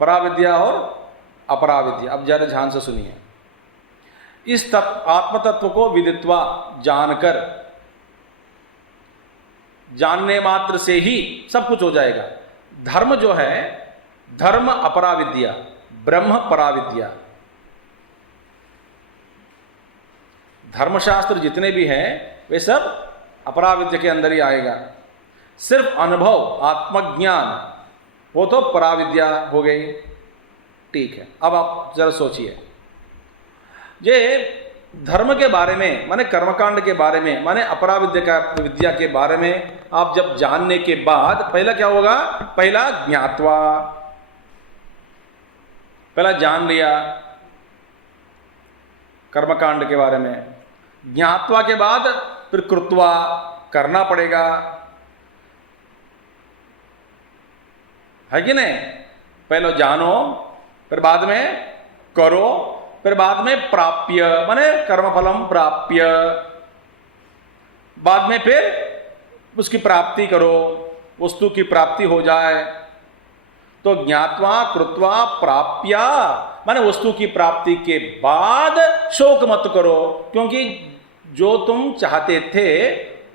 पराविद्या और अपराविद्या। अब जरा ध्यान से सुनिए, इस आत्म तत्व को विदित्वा, जानकर, जानने मात्र से ही सब कुछ हो जाएगा। धर्म जो है, धर्म अपराविद्या, ब्रह्म पराविद्या। धर्मशास्त्र जितने भी हैं वे सब अपराविद्या के अंदर ही आएगा। सिर्फ अनुभव, आत्मज्ञान, वो तो पराविद्या हो गई। ठीक है, अब आप जरा सोचिए, ये धर्म के बारे में माने कर्मकांड के बारे में माने अपराविद्या के बारे में आप जब जानने के बाद पहला क्या होगा? पहला ज्ञात्वा, पहला जान लिया कर्मकांड के बारे में। ज्ञात्वा के बाद फिर कृत्वा, करना पड़ेगा, है कि नहीं? पहले जानो, फिर बाद में करो, फिर बाद में प्राप्य माने कर्मफलम प्राप्य, बाद में फिर उसकी प्राप्ति करो। वस्तु की प्राप्ति हो जाए। तो ज्ञात्वा कृत्वा प्राप्या माने वस्तु की प्राप्ति के बाद शोक मत करो, क्योंकि जो तुम चाहते थे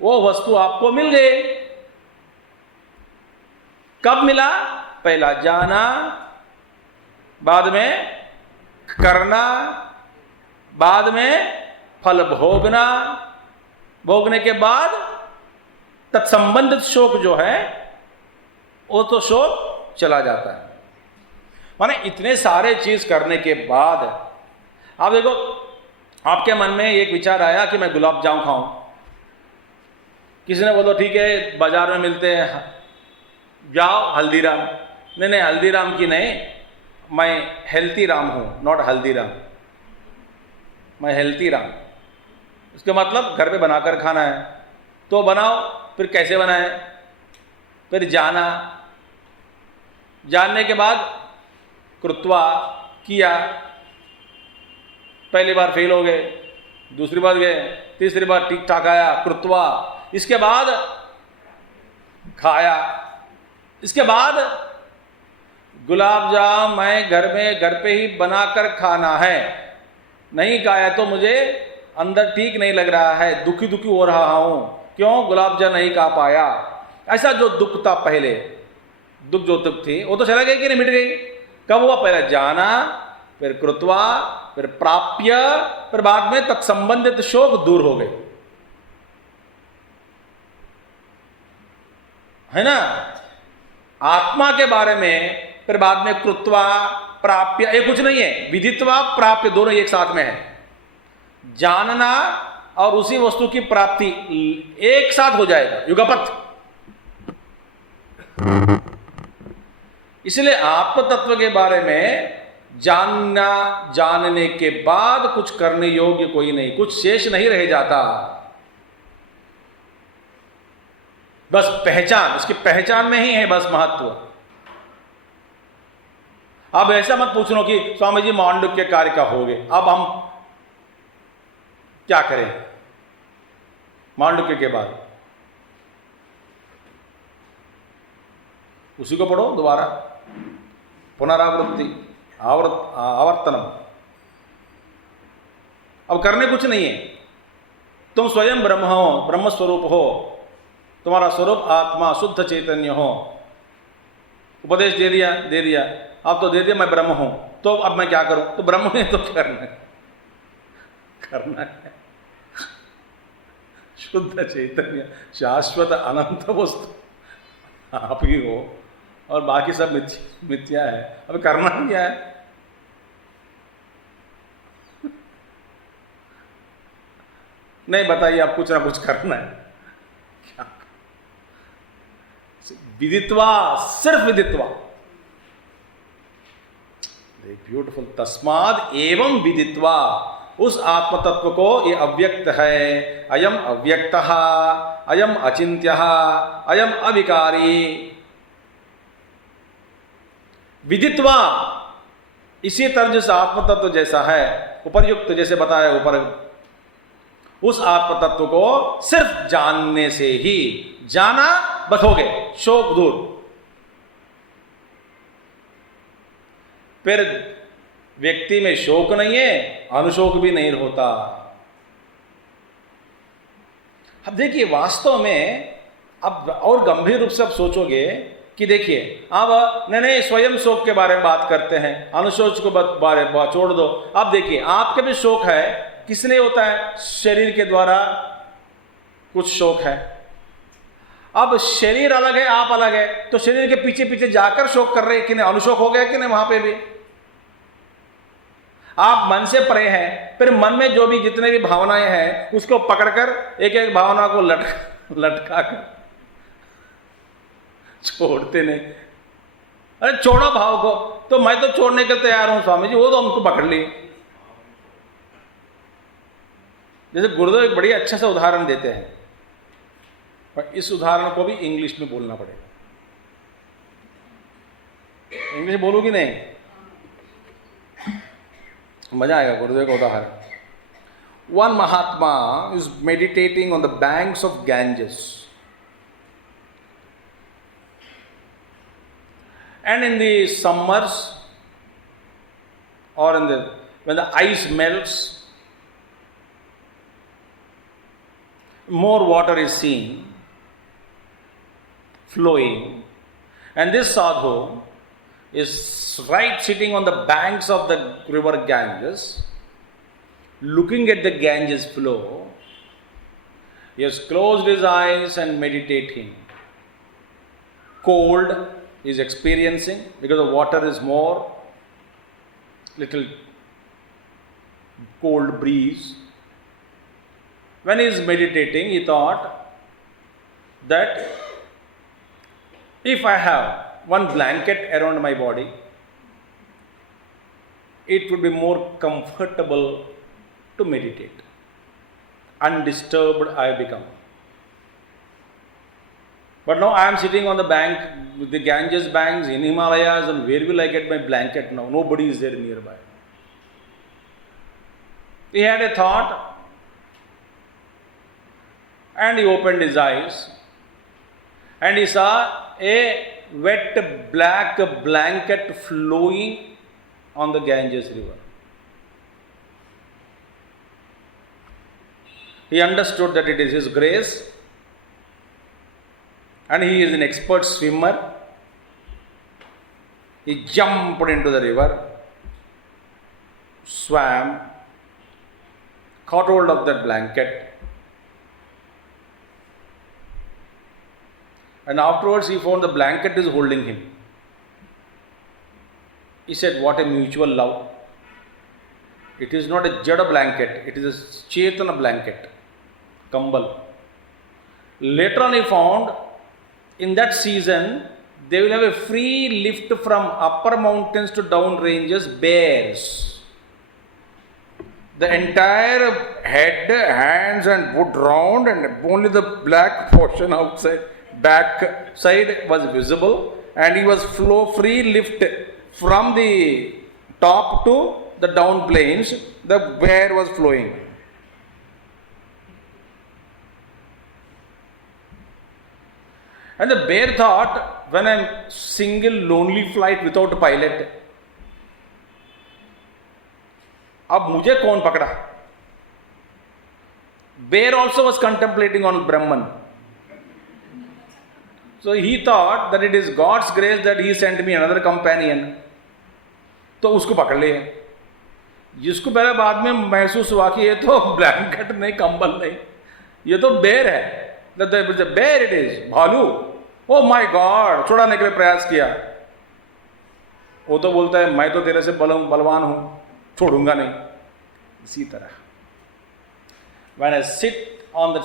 वो वस्तु आपको मिल गई। कब मिला? पहला जाना, बाद में करना, बाद में फल भोगना, भोगने के बाद तत्संबंधित शोक जो है वो तो शोक चला जाता है। माने इतने सारे चीज करने के बाद आप देखो, आपके मन में एक विचार आया कि मैं गुलाब जामुन खाऊं। किसी ने बोला ठीक है बाजार में मिलते हैं, जाओ हल्दीराम। नहीं, हल्दीराम की नहीं, मैं हेल्थी राम हूं, नॉट हल्दीराम, मैं हेल्थी राम। इसका मतलब घर पे बनाकर खाना है, तो बनाओ। फिर कैसे बनाए? फिर जाना, जानने के बाद कृत्वा किया। पहली बार फेल हो गए, दूसरी बार गए, तीसरी बार ठीक ठाक आया, कृत्वा। इसके बाद खाया, इसके बाद गुलाब जाम मैं घर पे ही बनाकर खाना है। नहीं खाया तो मुझे अंदर ठीक नहीं लग रहा है, दुखी दुखी हो रहा हूं। क्यों? गुलाब जाम नहीं खा पाया। ऐसा जो दुख था पहले, दुख जो दुख थी वो तो चला गया कि नहीं, मिट गई। कब हुआ? पहले जाना, फिर कृत्वा, फिर प्राप्य, फिर बाद में तत्संबंधित शोक दूर हो गए, है ना। आत्मा के बारे में फिर बाद में कृत्वा प्राप्य, ये कुछ नहीं है, विदित्वा प्राप्य दोनों एक साथ में है। जानना और उसी वस्तु की प्राप्ति एक साथ हो जाएगा, युगपथ। इसलिए आत्म तत्व के बारे में जानने के बाद कुछ करने योग्य कोई नहीं, कुछ शेष नहीं रह जाता। बस पहचान, उसकी पहचान में ही है बस महत्व। अब ऐसा मत पूछो कि स्वामी जी मांडुक्य कार्य का हो गए, अब हम क्या करें मांडुक्य के बाद? उसी को पढ़ो दोबारा, पुनरावृत्ति, आवर्तनम। अब करने कुछ नहीं है, तुम स्वयं ब्रह्म हो, ब्रह्म स्वरूप हो, तुम्हारा स्वरूप आत्मा शुद्ध चैतन्य हो। उपदेश दे दिया, अब तो दे दिया मैं ब्रह्म हूं, तो अब मैं क्या करूं? तो ब्रह्म ने तो करना है। शुद्ध चैतन्य शाश्वत अनंत वस्तु आप ही हो, और बाकी सब मिथ्या है। अब करना क्या है? नहीं बताइए, आप कुछ ना कुछ करना है। क्या? विदित्वा, सिर्फ विदित्वा। ब्यूटीफुल। तस्माद एवं विदित्वा, उस आत्म तत्व को, ये अव्यक्त है, अयम अव्यक्तः, अयम अचिन्त्यः, अयम अविकारी। विदित्वा, इसी तरह जिस आत्म तत्व जैसा है उपर्युक्त, जैसे बताया ऊपर, उस आत्म तत्व को सिर्फ जानने से ही, जाना बस हो गए, शोक दूर। फिर व्यक्ति में शोक नहीं है, अनुशोक भी नहीं होता। अब देखिए, वास्तव में अब और गंभीर रूप से आप सोचोगे कि देखिए, अब नहीं स्वयं शोक के बारे में बात करते हैं, अनुशोच को बारे में छोड़ दो। अब देखिए, आपके भी शोक है, किस लिए होता है? शरीर के द्वारा कुछ शोक है। अब शरीर अलग है, आप अलग है, तो शरीर के पीछे पीछे जाकर शोक कर रहे हैं कि नहीं? अनुशोक हो गया कि नहीं? वहां पे भी आप मन से परे हैं, फिर मन में जो भी जितने भी भावनाएं हैं उसको पकड़कर एक एक भावना को लटका कर छोड़ते नहीं। अरे छोड़ो भाव को, तो मैं तो छोड़ने के लिए तैयार हूं स्वामी जी, वो तो हमको पकड़ ली। जैसे गुरुदेव एक बड़ी अच्छा सा उदाहरण देते हैं, पर इस उदाहरण को भी इंग्लिश में बोलना पड़ेगा। इंग्लिश बोलूंगी नहीं, मजा आएगा। गुरुदेव का उदाहरण, one Mahatma is meditating on the banks of Ganges And in the summers, or when the ice melts, more water is seen flowing, and this sadhu is right sitting on the banks of the river Ganges, looking at the Ganges flow. He has closed his eyes and meditating. Cold he is experiencing because the water is more, little cold breeze. When he is meditating, he thought that if I have one blanket around my body, it would be more comfortable to meditate. Undisturbed I become. But now I am sitting on the bank with the Ganges banks in Himalayas, and where will I get my blanket now? Nobody is there nearby. He had a thought, and he opened his eyes, and he saw a wet black blanket flowing on the Ganges river. He understood that it is His grace, and he is an expert swimmer. He jumped into the river, swam, caught hold of that blanket, and afterwards he found the blanket is holding him. He said, what a mutual love. It is not a jada blanket, it is a chetana blanket, kambal. Later on he found, in that season, they will have a free lift from upper mountains to down ranges, bears. The entire head, hands and wood round, and only the black portion outside, back side was visible, and he was free lift from the top to the down plains. The bear was flowing. And the bear thought, when I'm single lonely flight without a pilot, अब मुझे कौन पकड़ा? Bear also was contemplating on Brahman. So he thought that it is God's grace that He sent me another companion. तो उसको पकड़ लिए. जिसको पहले बाद में महसूस हुआ कि ये तो ब्लैंकेट नहीं, कंबल नहीं, ये तो बेर है. The bear it is, भालू. Oh my God, छुड़ाने के लिए प्रयास किया. वो तो बोलता है मैं तो तेरे से बलवान हूं, छोड़ूंगा नहीं. इसी तरह when I sit on the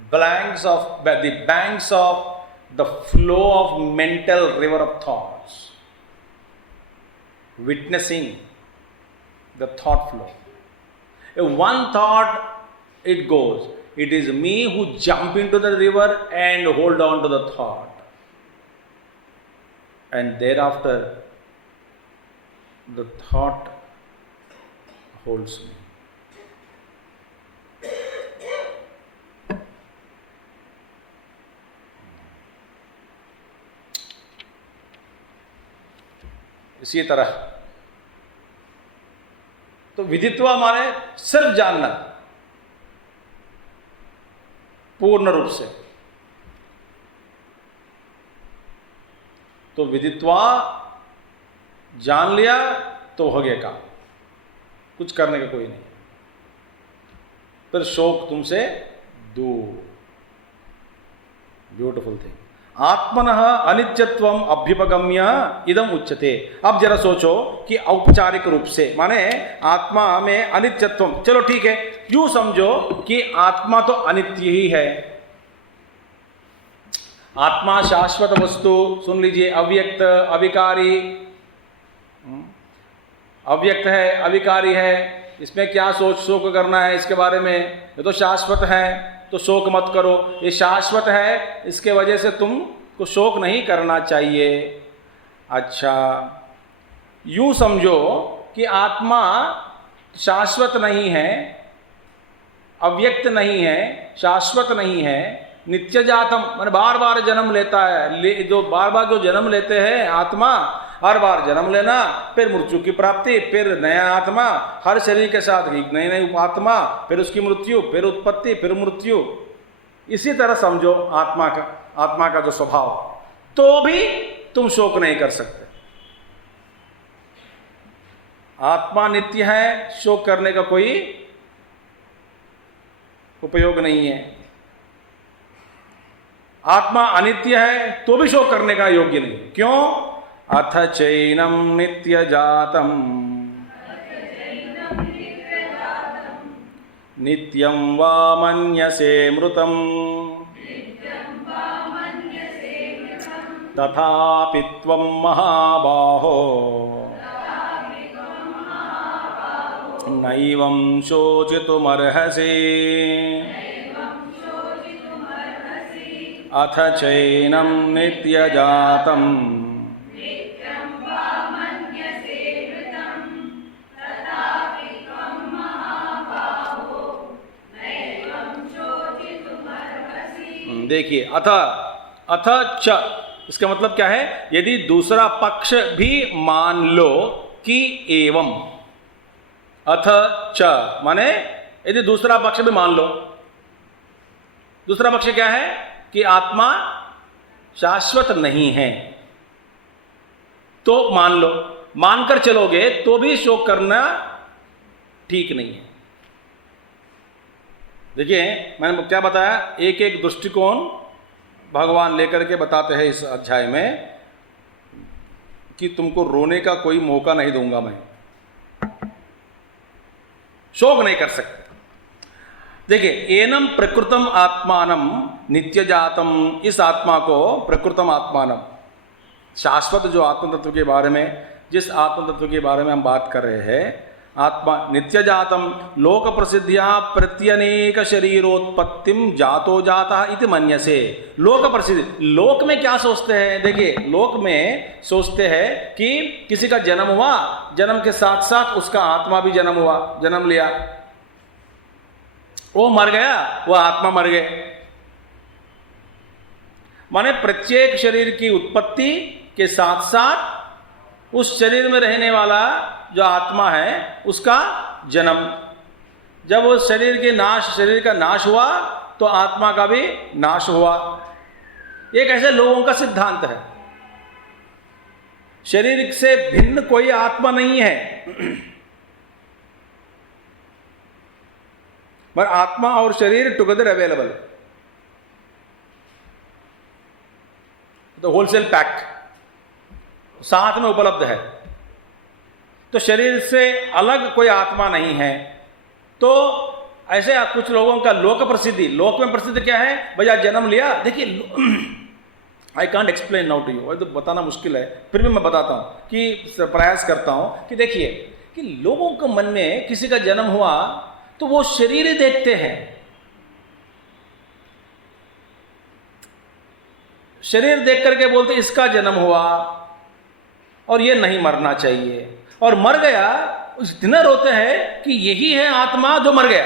banks of the flow of mental river of thoughts, witnessing the thought flow, if one thought it goes, it is me who jump into the river and hold on to the thought, and thereafter the thought holds me. इसी तरह तो विदित्वा माने सिर्फ जानना पूर्ण रूप से. तो विदित्वा जान लिया तो हो गया काम, कुछ करने का कोई नहीं. फिर शोक तुमसे दूर. Beautiful thing. आत्मनः अनित्यत्वम अभ्युपगम्य इदम उच्यते. अब जरा सोचो कि औपचारिक रूप से माने आत्मा में अनित्यत्वम, चलो ठीक है, यूं समझो कि आत्मा तो अनित्य ही है. आत्मा शाश्वत वस्तु, सुन लीजिए, अव्यक्त अविकारी, अव्यक्त है अविकारी है, इसमें क्या शोक करना है इसके बारे में. ये तो शाश्वत है तो शोक मत करो. ये शाश्वत है, इसके वजह से तुमको शोक नहीं करना चाहिए. अच्छा, यूं समझो कि आत्मा शाश्वत नहीं है, अव्यक्त नहीं है, शाश्वत नहीं है, नित्य जातम माने बार बार जन्म लेता है, जो बार बार जो जन्म लेते हैं आत्मा, हर बार जन्म लेना, फिर मृत्यु की प्राप्ति, फिर नया आत्मा, हर शरीर के साथ एक नई नई आत्मा, फिर उसकी मृत्यु, फिर उत्पत्ति, फिर मृत्यु। इसी तरह समझो आत्मा का जो स्वभाव, तो भी तुम शोक नहीं कर सकते। आत्मा नित्य है, शोक करने का कोई उपयोग नहीं है। आत्मा अनित्य है तो भी शोक करने का योग्य नहीं। क्यों? अथ चैनम नित्य जातम नित्यं वा मन्यसे मृतम् तथापि त्वं महाबाहो नैवं शोचितुमर्हसि अथ चैनं नित्यजातं देखिए अथ च इसका मतलब क्या है? यदि दूसरा पक्ष भी मान लो कि एवं, अथ च माने यदि दूसरा पक्ष भी मान लो। दूसरा पक्ष क्या है? कि आत्मा शाश्वत नहीं है, तो मान लो, मानकर चलोगे तो भी शोक करना ठीक नहीं है। देखिए मैंने क्या बताया, एक एक दृष्टिकोण भगवान लेकर के बताते हैं इस अध्याय में कि तुमको रोने का कोई मौका नहीं दूंगा, मैं शोक नहीं कर सकते। देखिए एनम प्रकृतम आत्मानम नित्य जातम, इस आत्मा को प्रकृतम आत्मानम, शाश्वत जो आत्म तत्व के बारे में, जिस आत्म तत्व के बारे में हम बात कर रहे हैं, आत्मा नित्य जातम लोक प्रसिद्धिया प्रत्यनेक शरीरोत्पत्तिम जातो जाता इति मन्यसे। लोक प्रसिद्धि, लोक में क्या सोचते हैं? देखिए लोक में सोचते हैं कि किसी का जन्म हुआ, जन्म के साथ साथ उसका आत्मा भी जन्म हुआ, जन्म लिया, वो मर गया, वो आत्मा मर गए। माने प्रत्येक शरीर की उत्पत्ति के साथ साथ उस शरीर में रहने वाला जो आत्मा है उसका जन्म। जब उस शरीर का नाश हुआ तो आत्मा का भी नाश हुआ। एक ऐसे लोगों का सिद्धांत है, शरीर से भिन्न कोई आत्मा नहीं है, पर आत्मा और शरीर टुगेदर अवेलेबल, तो होलसेल पैक साथ में उपलब्ध है। तो शरीर से अलग कोई आत्मा नहीं है। तो ऐसे कुछ लोगों का लोक प्रसिद्धि, लोक में प्रसिद्ध क्या है? भैया जन्म लिया। देखिए I can't explain now to you, तो बताना मुश्किल है, फिर भी मैं बताता हूं कि प्रयास करता हूं कि देखिए कि लोगों के मन में किसी का जन्म हुआ तो वो शरीर ही देखते हैं, शरीर देख करके बोलते इसका जन्म हुआ और ये नहीं मरना चाहिए, और मर गया इतना रोते हैं कि यही है आत्मा जो मर गया।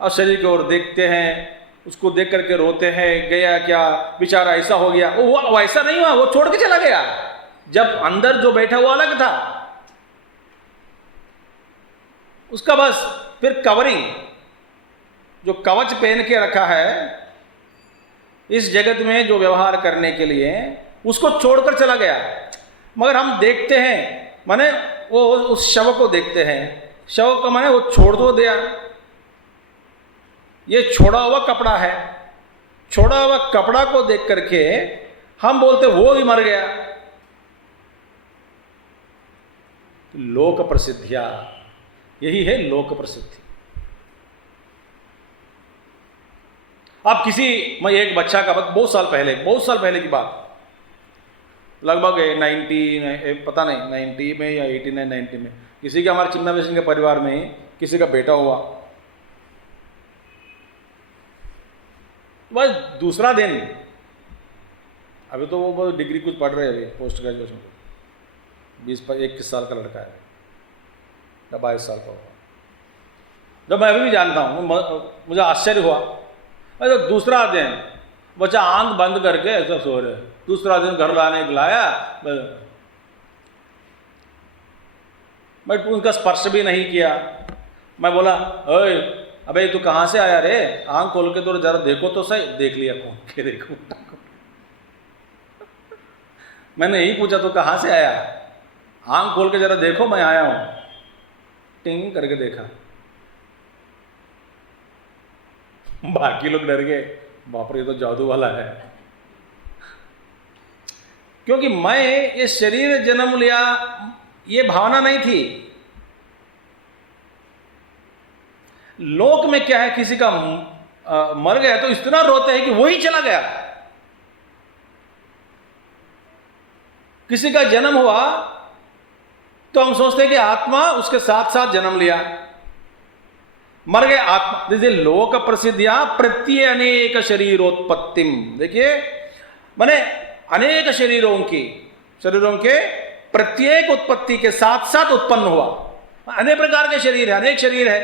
और शरीर की ओर देखते हैं, उसको देख करके रोते हैं, गया क्या बेचारा, ऐसा हो गया। वो ऐसा नहीं हुआ, वो छोड़ के चला गया। जब अंदर जो बैठा हुआ अलग था, उसका बस फिर कवरिंग, जो कवच पहन के रखा है इस जगत में जो व्यवहार करने के लिए, उसको छोड़कर चला गया। मगर हम देखते हैं, माने वो उस शव को देखते हैं, शव का माने वो छोड़ दो दिया, ये छोड़ा हुआ कपड़ा है, छोड़ा हुआ कपड़ा को देख करके हम बोलते वो ही मर गया। लोक प्रसिद्धिया, यही है लोक प्रसिद्धि। अब मैं एक बच्चा का बहुत साल पहले की बात, लगभग 90 पता नहीं 90 में या 89 90 में, किसी के हमारे चिन्ना बेसिंग के परिवार में किसी का बेटा हुआ। बस दूसरा दिन, अभी तो वो डिग्री कुछ पढ़ रहे हैं, अभी पोस्ट ग्रेजुएशन। 21 साल का लड़का है या 22 साल का होगा। जब मैं अभी भी जानता हूँ, मुझे आश्चर्य हुआ। अरे तो दूसरा दिन बच्चा आंख बंद करके ऐसा सो रहे, दूसरा दिन घर लाने लाया, मैं उनका स्पर्श भी नहीं किया। मैं बोला, ओए अबे तू कहाँ से आया रे, आंख खोल के तो जरा देखो तो सही। देख लिया, कौन के देखो। मैंने यही पूछा, तो कहाँ से आया, आंख खोल के जरा देखो, मैं आया हूं। टिंग करके देखा, बाकी लोग डर गए, बाप रे ये तो जादू वाला है। क्योंकि मैं ये शरीर जन्म लिया ये भावना नहीं थी। लोक में क्या है, किसी का मर गया तो इतना रोते हैं कि वही चला गया। किसी का जन्म हुआ तो हम सोचते हैं कि आत्मा उसके साथ साथ जन्म लिया, मर गए आत्मा। जैसे लोक प्रसिद्धिया प्रत्यय अनेक शरीरोत्पत्तिम, देखिए माने अनेक शरीरों के प्रत्येक उत्पत्ति के साथ साथ उत्पन्न हुआ। अनेक प्रकार के शरीर है, अनेक शरीर है,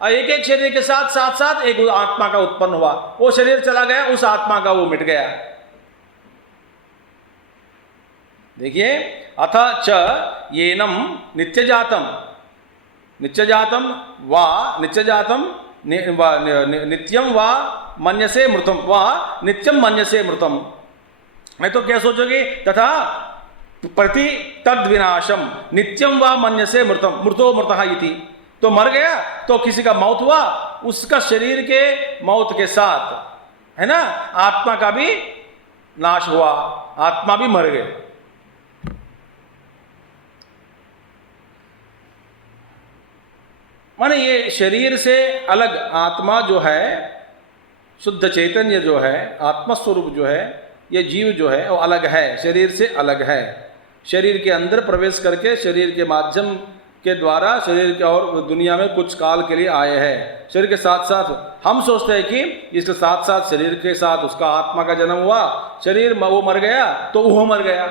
और एक एक शरीर के साथ साथ साथ एक आत्मा का उत्पन्न हुआ। वो शरीर चला गया, उस आत्मा का वो मिट गया। देखिए, अथ च येनम नित्यजातम नित्यम वा मन्यसे मृतम वा नित्यम मन्यसे मृतम। मैं तो क्या सोचोगे, तथा प्रति तद विनाशम नित्यम वा मन्यसे मृतम मृतो मृतः इति। तो मर गया तो किसी का मौत हुआ, उसका शरीर के मौत के साथ है ना आत्मा का भी नाश हुआ, आत्मा भी मर गए। माने ये शरीर से अलग आत्मा जो है, शुद्ध चैतन्य जो है, आत्मा स्वरूप जो है, ये जीव जो है वो अलग है, शरीर से अलग है। शरीर के अंदर प्रवेश करके शरीर के माध्यम के द्वारा शरीर के और दुनिया में कुछ काल के लिए आए हैं। शरीर के साथ साथ हम सोचते हैं कि इसके साथ साथ शरीर के साथ उसका आत्मा का जन्म हुआ, शरीर वो मर गया तो वो मर गया।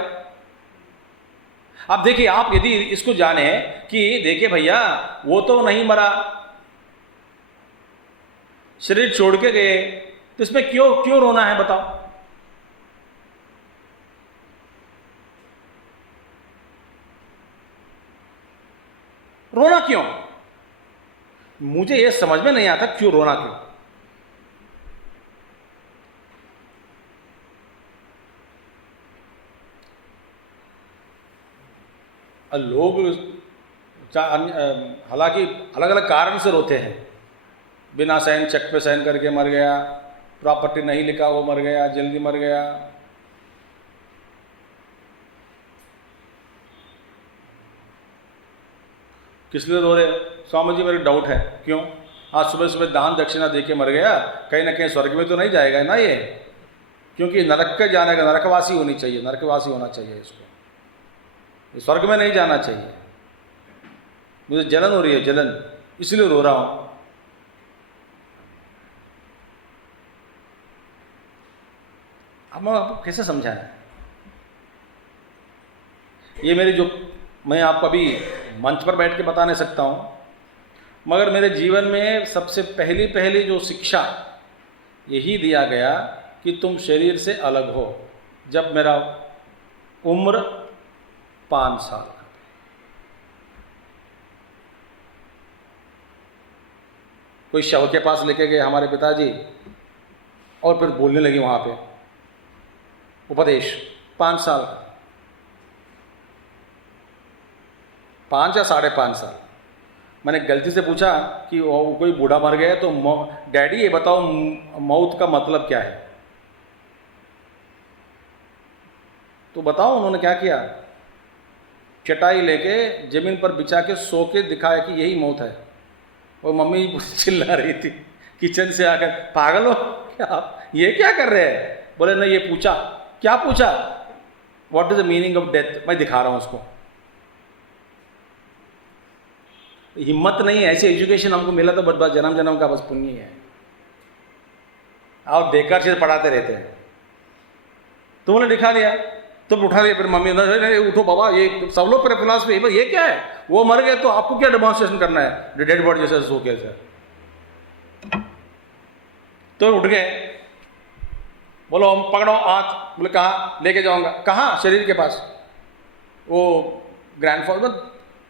अब देखिए, आप यदि इसको जाने कि देखिए भैया वो तो नहीं मरा, शरीर छोड़ के गए, तो इसमें क्यों रोना है बताओ। रोना क्यों, मुझे यह समझ में नहीं आता क्यों रोना क्यों। लोग हालांकि अलग अलग कारण से रोते हैं, बिना साइन चेक पे साइन करके मर गया, प्रॉपर्टी नहीं लिखा वो मर गया, जल्दी मर गया। किस लिए रो रहे? स्वामी जी मेरे डाउट है, क्यों? आज सुबह सुबह दान दक्षिणा दे के मर गया, कहीं ना कहीं स्वर्ग में तो नहीं जाएगा ना ये, क्योंकि नरक के जाने का, नरकवासी होनी चाहिए, नरकवासी होना चाहिए इसको, स्वर्ग में नहीं जाना चाहिए। मुझे जलन हो रही है, जलन, इसलिए रो रहा हूं। अब मैं आपको कैसे समझाएं? ये मेरी जो मैं आपको अभी मंच पर बैठ के बता नहीं सकता हूं, मगर मेरे जीवन में सबसे पहली जो शिक्षा यही दिया गया कि तुम शरीर से अलग हो। जब मेरा उम्र 5 साल, कोई शव के पास लेके गए हमारे पिताजी, और फिर बोलने लगी वहां पे उपदेश। 5 साल का, 5 या 5.5 साल। मैंने गलती से पूछा कि कोई बूढ़ा मर गया तो डैडी ये बताओ मौत का मतलब क्या है, तो बताओ। उन्होंने क्या किया, चटाई लेके जमीन पर बिछा के सो के दिखाया कि यही मौत है। और मम्मी चिल्ला रही थी किचन से आकर, पागल हो क्या आप, ये क्या कर रहे हैं? बोले नहीं, ये पूछा। क्या पूछा? What is the meaning of death. मैं दिखा रहा हूं उसको। हिम्मत नहीं है, ऐसी एजुकेशन हमको मिला तो बस जन्म जन्म का बस पुण्य है। आप बेकार चीज पढ़ाते रहते हैं। तो उन्होंने दिखा दिया तो उठा लिया, फिर मम्मी नहीं उठो बाबा, ये सब लोग पर फिलॉसफी है, ये क्या है, वो मर गए तो आपको क्या डेमोन्स्ट्रेशन करना है, डेड बॉडी जैसे सो कैसे। तो उठ गए, बोलो पकड़ो हाथ, बोले कहाँ लेके जाऊंगा, कहाँ, शरीर के पास। वो ग्रैंडफादर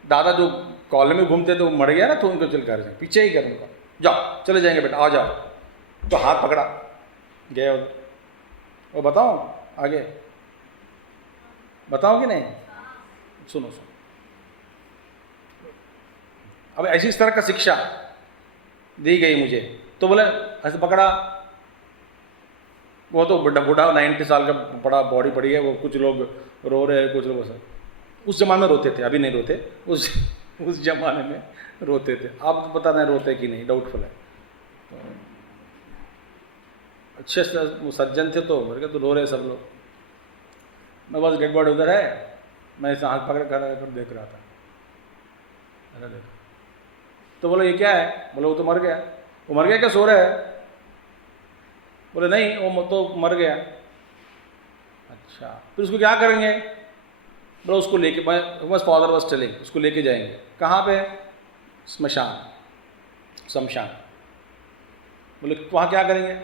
दादा जो कॉलेज में घूमते थे वो मर गया ना, तो उनको चल कर पीछे ही कर उनका, जाओ चले जाएंगे बेटा आ जाओ। तो हाथ पकड़ा गए उधर। वो बताओ आगे, बताओ कि नहीं, सुनो सुनो। अब ऐसी इस तरह का शिक्षा दी गई मुझे, तो बोले ऐसे पकड़ा, वो तो बूढ़ा 90 साल का बड़ा बॉडी पड़ी है, वो कुछ लोग रो रहे हैं, कुछ लोग ऐसा। उस जमाने में रोते थे, अभी नहीं रोते, उस जमाने में रोते थे। आप तो पता नहीं रोते कि नहीं, डाउटफुल है। तो अच्छे वो सज्जन थे तो मेरे तो रो रहे सब लोग। मैं बस डेड बॉडी उधर है, मैं इसे आँख पकड़ कर देख रहा था, अरे देख। तो बोले ये क्या है, बोले वो तो मर गया। वो मर गया क्या, सो रहा है? बोले नहीं वो तो मर गया। अच्छा फिर उसको क्या करेंगे? बोले उसको लेके, बस फादर बस चलेंगे, उसको लेके जाएंगे। कहाँ पे? स्मशान, शमशान। बोले वहाँ क्या करेंगे?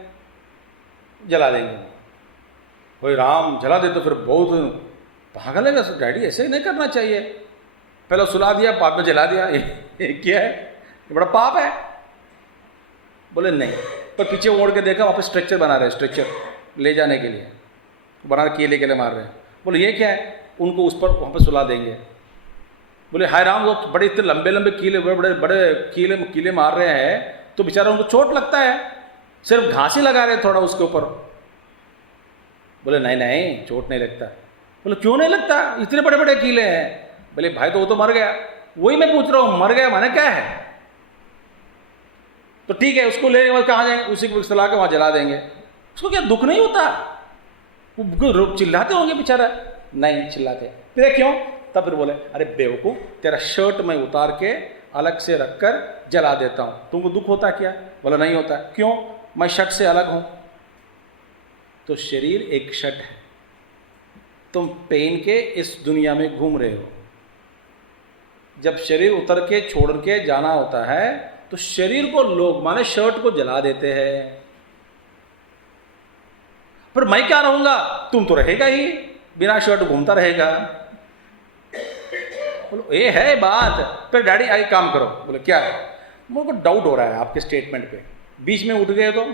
जला देंगे। भाई राम, जला दे तो फिर बहुत पागल है वैसे, डैडी ऐसे नहीं करना चाहिए, पहले सुला दिया बाद में जला दिया, ये क्या है, ये बड़ा पाप है। बोले नहीं, पर पीछे ओढ़ के देखा वहाँ पे स्ट्रक्चर बना रहे हैं, स्ट्रक्चर ले जाने के लिए बना रहे, केले के लिए मार रहे हैं। बोले ये क्या है? उनको उस पर वहाँ पे सुला देंगे। बोले हाय राम, वो बड़े इतने लंबे लंबे कीले, बड़े बड़े बड़े कीले मार रहे हैं, तो बेचारा उनको चोट लगता है, सिर्फ घास ही लगा रहे हैं थोड़ा उसके ऊपर। बोले नहीं नहीं चोट नहीं लगता। बोले क्यों नहीं लगता, इतने बड़े बड़े कीले हैं। बोले भाई तो वो तो मर गया। वही मैं पूछ रहा हूँ, मर गया माने क्या है? तो ठीक है, उसको लेने के बाद कहाँ जाएंगे? उसी को सुला के वहाँ जला देंगे। उसको क्या दुख नहीं होता? वो चिल्लाते होंगे बेचारा। नहीं चिल्लाते। फिर क्यों? तब फिर बोले अरे बेवकूफ, तेरा शर्ट मैं उतार के अलग से रखकर जला देता हूँ, तुमको दुख होता क्या? बोला नहीं होता। क्यों? मैं शर्ट से अलग हूँ। तो शरीर एक शर्ट है, तुम पहन के इस दुनिया में घूम रहे हो। जब शरीर उतर के छोड़ के जाना होता है तो शरीर को लोग माने शर्ट को जला देते हैं। पर मैं क्या रहूंगा? तुम तो रहेगा ही, बिना शर्ट घूमता रहेगा। बोलो ये है बात। फिर डैडी आगे काम करो। बोले क्या है? मेरे को डाउट हो रहा है आपके स्टेटमेंट पे, बीच में उठ गए तो?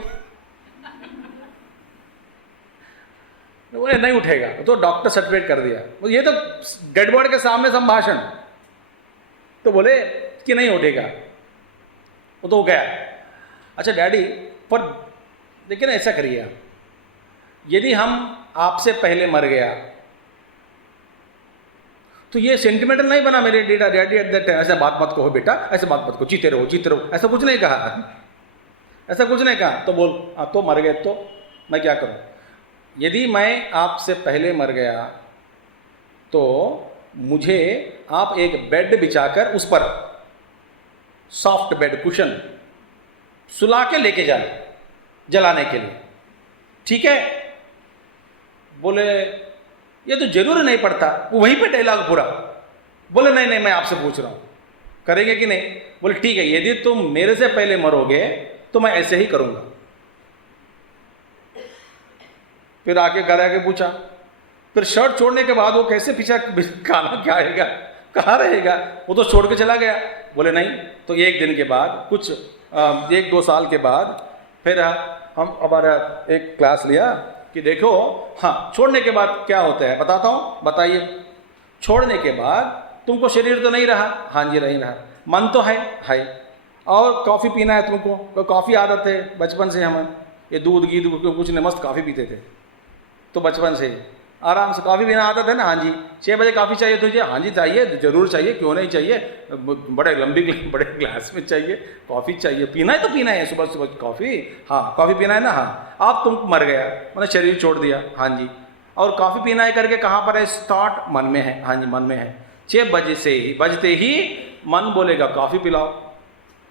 बोले नहीं उठेगा, तो डॉक्टर सर्टिफिकेट कर दिया। ये तो डेड बॉडी के सामने संभाषण। तो बोले कि नहीं उठेगा, वो तो हो गया। अच्छा डैडी, पर देखिए ना, ऐसा करिए आप, यदि हम आपसे पहले मर गया तो ये सेंटिमेंटल नहीं बना मेरे डैडी एट दैट टाइम, ऐसा बात मत कहो बेटा, ऐसे बात मत कहो, जीते रहो जीते रहो, ऐसा कुछ नहीं कहा, ऐसा कुछ नहीं कहा। तो बोल तो मर गए तो मैं क्या करूं? यदि मैं आपसे पहले मर गया तो मुझे आप एक बेड बिछाकर उस पर सॉफ्ट बेड कुशन सुला के लेके जाना जलाने के लिए, ठीक है? बोले ये तो जरूर नहीं पड़ता, वो वहीं पे डायलॉग पूरा। बोले नहीं नहीं मैं आपसे पूछ रहा हूं, करेंगे कि नहीं? बोले ठीक है, यदि तुम मेरे से पहले मरोगे तो मैं ऐसे ही करूंगा। फिर आके घर आके पूछा, फिर शर्ट छोड़ने के बाद वो कैसे पीछा खाना क्या आएगा, कहाँ रहेगा? वो तो छोड़ के चला गया। बोले नहीं, तो एक दिन के बाद, कुछ 1-2 साल के बाद फिर हम हमारा एक क्लास लिया कि देखो हाँ छोड़ने के बाद क्या होता है, बताता हूँ, बताइए। छोड़ने के बाद तुमको शरीर तो नहीं रहा, हाँ जी नहीं रहा, मन तो है, और कॉफ़ी पीना है तुमको, तो कॉफ़ी आदत है बचपन से, हम ये दूध घी कुछ नहीं, मस्त कॉफ़ी पीते थे तो बचपन से आराम से कॉफ़ी पीना आता था ना। हाँ जी 6 बजे कॉफ़ी चाहिए तुझे? हाँ जी चाहिए, जरूर चाहिए, क्यों नहीं चाहिए, बड़े बड़े ग्लास में चाहिए, कॉफ़ी चाहिए, पीना है तो पीना है, सुबह सुबह कॉफ़ी, हाँ कॉफ़ी पीना है ना, हाँ। अब तुम मर गया, मैंने शरीर छोड़ दिया, हाँ जी, और कॉफ़ी पीना है करके कहाँ पर है? स्टार्ट मन में है, हाँ जी मन में है। 6 बजते ही मन बोलेगा कॉफ़ी पिलाओ,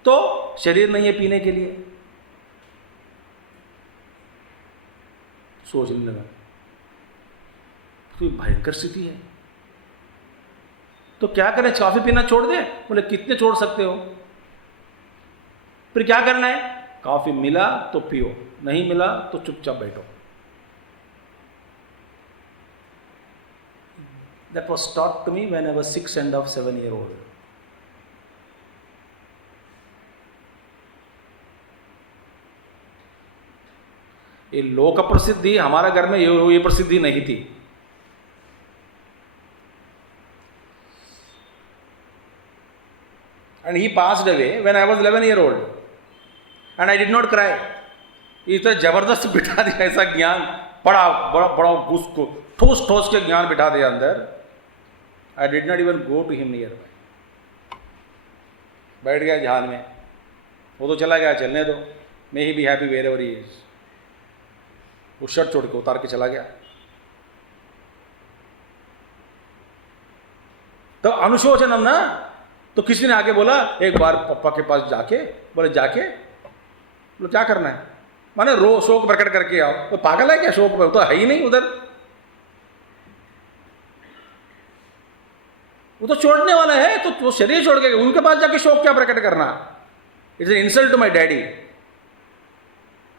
तो शरीर नहीं है पीने के लिए। सोचने लगा, तो भयंकर स्थिति है। तो क्या करें, कॉफी पीना छोड़ दें? बोले कितने छोड़ सकते हो? फिर क्या करना है? कॉफी मिला तो पियो, नहीं मिला तो चुपचाप बैठो। That was taught to me when I was 6 and 7 years old. ये लोक प्रसिद्धि, हमारा घर में ये प्रसिद्धि नहीं थी। And he passed away when I was 11 years old, and I did not cry. इतना जबरदस्त बिठा दिया ऐसा ज्ञान, बड़ा बड़ा बड़ा घुस को ठोस ठोस के ज्ञान बिठा दिया अंदर। I did not even go to him near by. बैठ गया ध्यान में, वो तो चला गया, चलने दो, may he be happy wherever he is। वो शर्ट छोड़ के उतार के चला गया। तो अनुशोचनम ना, तो किसी ने आके बोला एक बार पापा के पास जाके, बोले जाके बोले क्या करना है? माने रो शोक प्रकट करके आओ। तो पागल है क्या? शोक तो है ही नहीं उधर, वो तो छोड़ने वाला है, तो वो शरीर छोड़ के उनके पास जाके शोक क्या प्रकट करना? It's an insult to my daddy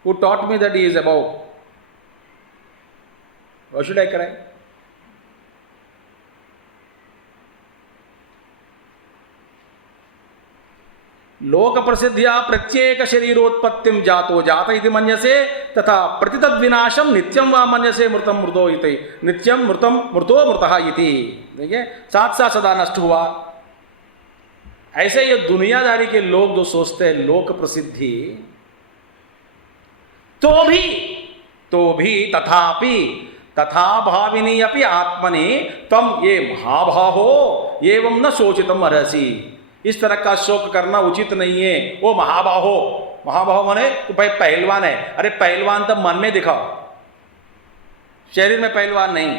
who taught me that he is above. Why should I cry? लोक प्रसिद्धिया प्रत्येक शरीरोत्पत्तिम जातो जात इति मन्यसे तथा प्रतितद् विनाशम नित्यम वा मन्यसे मृतम मृतो इति। नित्यम मृतम मृतो मृतः इति। देखिए, साथ साथ सदा नष्ट हुआ। ऐसे ये दुनियादारी के लोग जो सोचते हैं लोक प्रसिद्धि, तो भी तथापि तथा भाविनी अपि आत्मनि तम ये महाभाहो एवं न शोचितम अर्हसि। इस तरह का शोक करना उचित नहीं है। वो महाबाहो, महाबाहो माने तो भाई पहलवान है। अरे पहलवान तो मन में दिखाओ, शरीर में पहलवान नहीं।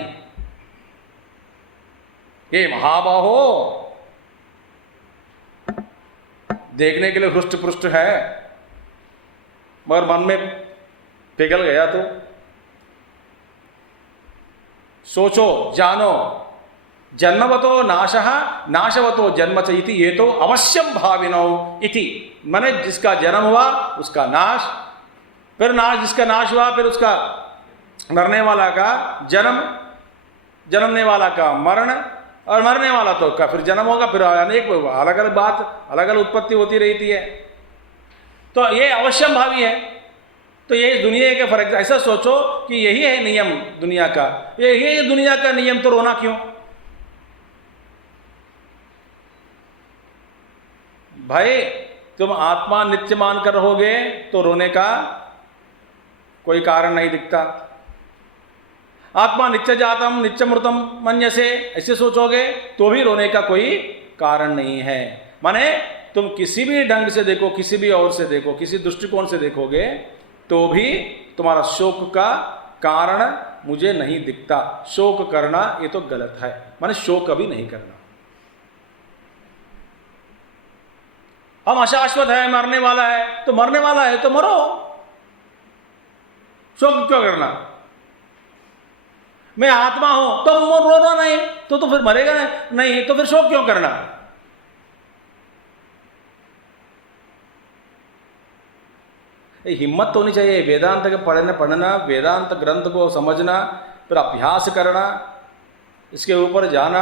ये महाबाहो देखने के लिए हृष्ट पुष्ट है, मगर मन में पिघल गया तो सोचो, जानो, जन्मवतो नाशः नाशवतो जन्म च इति ये तो अवश्यम भाविनो इति। माने जिसका जन्म हुआ उसका नाश, फिर नाश, जिसका नाश हुआ फिर उसका मरने वाला का जन्म, जन्मने वाला का मरण, और मरने वाला तो का फिर जन्म होगा। फिर अनेक अलग अलग बात, अलग अलग उत्पत्ति होती रहती है। तो ये अवश्यम भावी है। तो ये दुनिया के फर्क, ऐसा सोचो कि यही है नियम दुनिया का, यही दुनिया का नियम, तो रोना क्यों भाई? तुम आत्मा नित्य मान कर रहोगे तो रोने का कोई कारण नहीं दिखता। आत्मा नित्य जातम नित्य मृतम मन्यसे, ऐसे सोचोगे तो भी रोने का कोई कारण नहीं है। माने तुम किसी भी ढंग से देखो, किसी भी ओर से देखो, किसी दृष्टिकोण से देखोगे तो भी तुम्हारा शोक का कारण मुझे नहीं दिखता। शोक करना ये तो गलत है, माने शोक कभी नहीं करना। हम अशाश्वत है, मरने वाला है, तो मरने वाला है तो मरो, शोक क्यों करना? मैं आत्मा हूं तो रोना नहीं, तो फिर मरेगा नहीं, तो फिर शोक क्यों करना? हिम्मत होनी चाहिए वेदांत के पढ़ना, वेदांत ग्रंथ को समझना, फिर अभ्यास करना, इसके ऊपर जाना।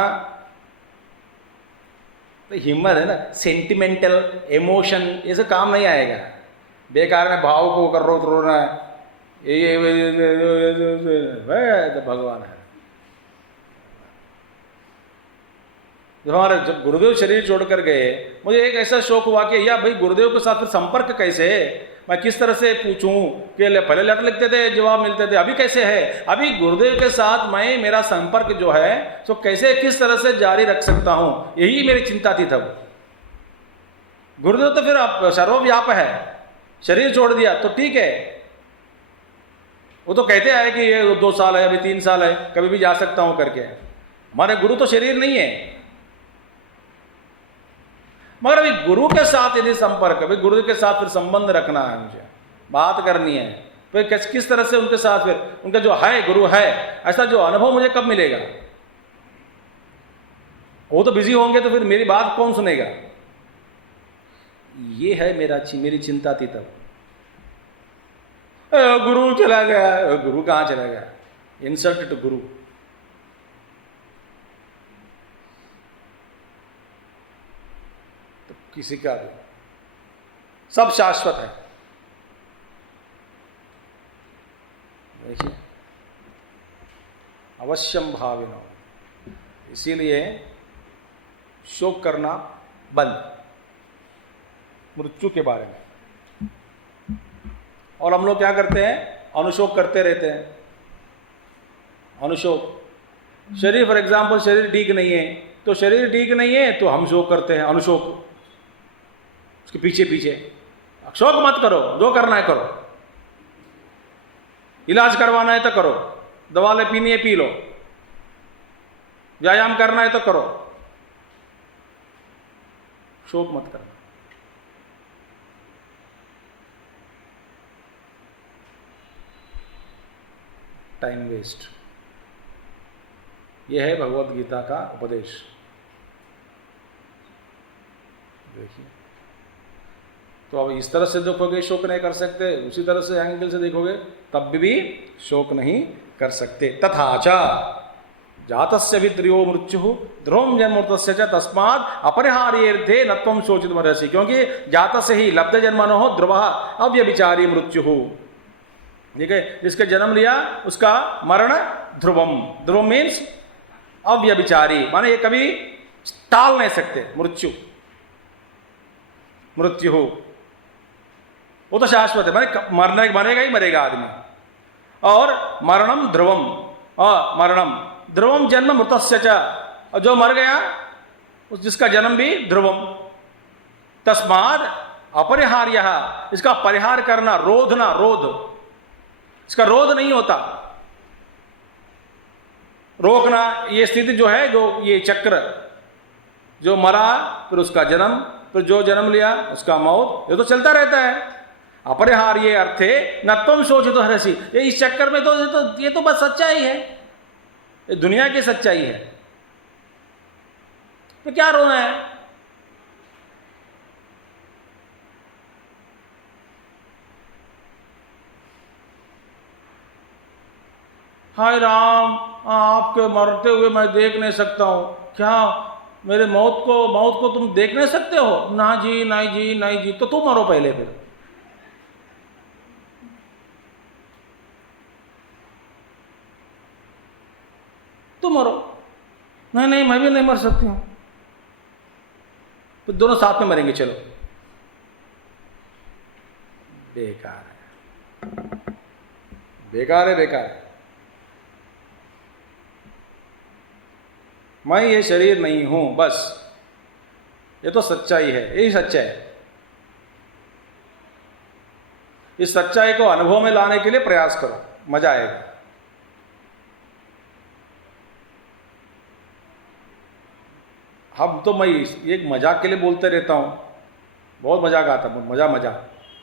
तो हिम्मत है ना। सेंटिमेंटल इमोशन ये सब काम नहीं आएगा। बेकार में भाव को कर रो तो रोना है, ये तो भगवान है। जब हमारे जब गुरुदेव शरीर छोड़कर गए, मुझे एक ऐसा शौक हुआ कि या भाई गुरुदेव के साथ फिर संपर्क कैसे है, मैं किस तरह से पूछूं कि पहले लेटर लिखते थे, जवाब मिलते थे, अभी कैसे है? अभी गुरुदेव के साथ मैं मेरा संपर्क जो है तो कैसे, किस तरह से जारी रख सकता हूं, यही मेरी चिंता थी तब। गुरुदेव तो फिर आप सर्वव्यापक है, शरीर छोड़ दिया तो ठीक है, वो तो कहते आए कि ये 2 साल है, अभी 3 साल है, कभी भी जा सकता हूं करके। हमारे गुरु तो शरीर नहीं है। मगर अभी गुरु के साथ यदि संपर्क, अभी गुरु के साथ फिर संबंध रखना है, मुझे बात करनी है, फिर किस तरह से उनके साथ फिर उनका जो है गुरु है, ऐसा जो अनुभव मुझे कब मिलेगा? वो तो बिजी होंगे तो फिर मेरी बात कौन सुनेगा? ये है मेरी चिंता थी तब। गुरु चला गया, गुरु कहाँ चला गया? इंसल्ट टू गुरु। तो किसी का भी सब शाश्वत है। देखिए, अवश्यम भाविनो, इसीलिए शोक करना बंद मृत्यु के बारे में। और हम लोग क्या करते हैं? अनुशोक करते रहते हैं। अनुशोक, शरीर फॉर एग्जाम्पल शरीर ठीक नहीं है, तो शरीर ठीक नहीं है तो हम शोक करते हैं, अनुशोक, उसके पीछे पीछे। शोक मत करो, जो करना है करो, इलाज करवाना है तो करो, दवा ले पीनी है पी लो, व्यायाम करना है तो करो, शोक मत करना। Time waste. यह है भगवत गीता का उपदेश। देखिए, तो अब इस तरह से देखोगे शोक नहीं कर सकते, उसी तरह से एंगल से देखोगे तब भी शोक नहीं कर सकते। तथाच जातस्य भी त्रयो मृत्यु ध्रुवं जन्मोत्तस्य च तस्मात् अपरिहार्येऽर्थे न त्वं शोचितुमर्हसि। क्योंकि जातस्य ही लब्ध जन्मनोः ध्रुवः अव्यभिचारी मृत्युः। ठीक है, जिसके जन्म लिया उसका मरण ध्रुवम। ध्रुवम मीन्स अव्यभिचारी, माने ये कभी टाल नहीं सकते मृत्यु। मृत्यु वो तो शाश्वत है, माने मरेगा ही मरेगा आदमी। और मरणम ध्रुवम, मरणम ध्रुवम जन्म मृतस्य च, जो मर गया उस जिसका जन्म भी ध्रुवम। तस्माद अपरिहार्य, इसका परिहार करना, रोधना, रोध, इसका रोध नहीं होता, रोकना। ये स्थिति जो है, जो ये चक्र, जो मरा फिर उसका जन्म, फिर जो जन्म लिया उसका मौत, ये तो चलता रहता है। अपरिहार्य अर्थे न त्वं शोचितो हरसि। ये इस चक्कर में तो ये तो बस सच्चाई है, ये दुनिया की सच्चाई है, तो क्या रोना है? हाय राम, आपके मरते हुए मैं देख नहीं सकता हूं। क्या मेरे मौत को तुम देख नहीं सकते हो? ना जी, नहीं जी, नहीं जी। तो तुम मरो पहले, फिर तुम मरो। नहीं नहीं, मैं भी नहीं मर सकती हूं। तो दोनों साथ में मरेंगे, चलो। बेकार है, बेकार है, बेकार है। मैं ये शरीर नहीं हूं, बस ये तो सच्चाई है, यही सच्चाई है। इस सच्चाई को अनुभव में लाने के लिए प्रयास करो, मजा आएगा। हम तो मैं एक मजाक के लिए बोलते रहता हूँ, बहुत मजाक आता है, मजा।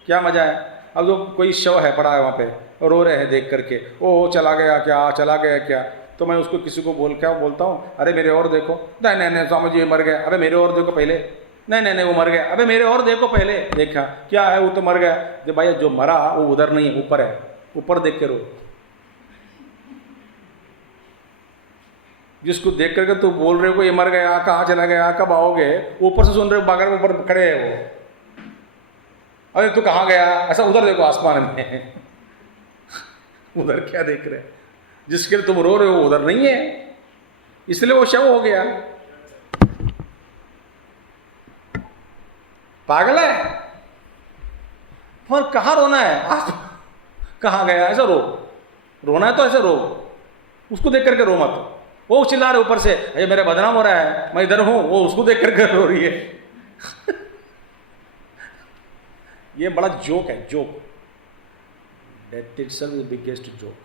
क्या मजा है? अब जो कोई शव है पड़ा है वहाँ पे, रो रहे हैं देख करके, ओ चला गया क्या, चला गया क्या, तो मैं उसको किसी को बोलता हूँ, अरे मेरे और देखो। नहीं नहीं स्वामी जी मर गया। अबे मेरे और देखो पहले। नहीं नहीं नहीं, वो मर गया। अबे मेरे और देखो पहले। देखा क्या है, वो तो मर गया। जो भाई जो मरा वो उधर नहीं है, ऊपर है, ऊपर देख के रो। जिसको देख करके तू बोल रहे हो ये मर गया, कहाँ चला गया, कब आओगे, ऊपर से सुन रहे हो, बागर ऊपर खड़े है वो। अरे तू कहाँ गया, ऐसा उधर देखो आसमान में। उधर क्या देख रहे हैं? जिसके लिए तुम रो रहे हो उधर नहीं है, इसलिए वो शव हो गया। पागल है। पर कहाँ रोना है? कहाँ गया, ऐसा रोना है तो ऐसे रो, उसको देख करके रो मत। वो चिल्ला रहे ऊपर से, अरे मेरा बदनाम हो रहा है, मैं इधर हूं, वो उसको देख करके रो रही है। ये बड़ा जोक है, joke. Death itself is the biggest joke.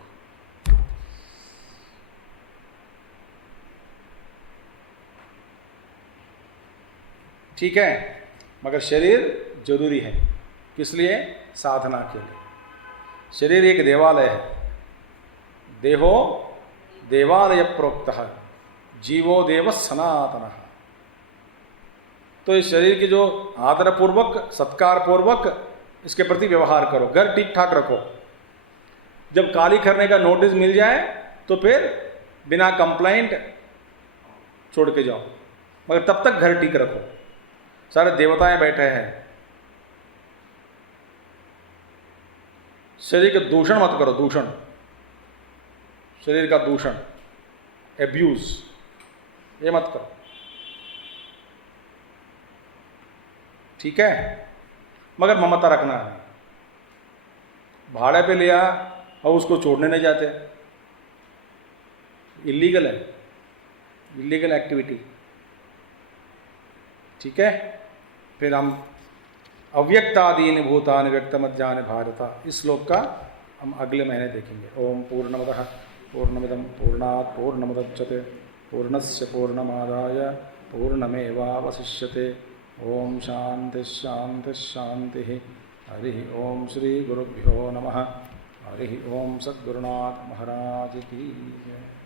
ठीक है, मगर शरीर जरूरी है, किस लिए? साधना के लिए। शरीर एक देवालय है। देहो देवालय प्रोक्तः जीवो देव सनातनः। तो इस शरीर की जो आदरपूर्वक सत्कार पूर्वक इसके प्रति व्यवहार करो, घर ठीक ठाक रखो। जब काली करने का नोटिस मिल जाए तो फिर बिना कंप्लेंट छोड़ के जाओ, मगर तब तक घर ठीक रखो। सारे देवताएं बैठे हैं। शरीर का दूषण मत करो, दूषण, शरीर का दूषण, एब्यूज, ये मत करो, ठीक है। मगर ममता रखना है। भाड़े पे लिया और उसको छोड़ने नहीं जाते, इलीगल है, इलीगल एक्टिविटी, ठीक है। फिर हम अव्यक्तादीनि भूतानि व्यक्तमध्यानि भारत, इस श्लोक का हम अगले महीने देखेंगे। ओम पूर्णमदः पूर्णमिदं पूर्णात् पूर्णमुदच्यते पूर्णस्य पूर्णमादाय पूर्णमेवावशिष्यते। ओम शांति शांति शांति। हरि ओम श्री गुरुभ्यो नमः। हरि ओम सद्गुरुनाथ महाराज की जय।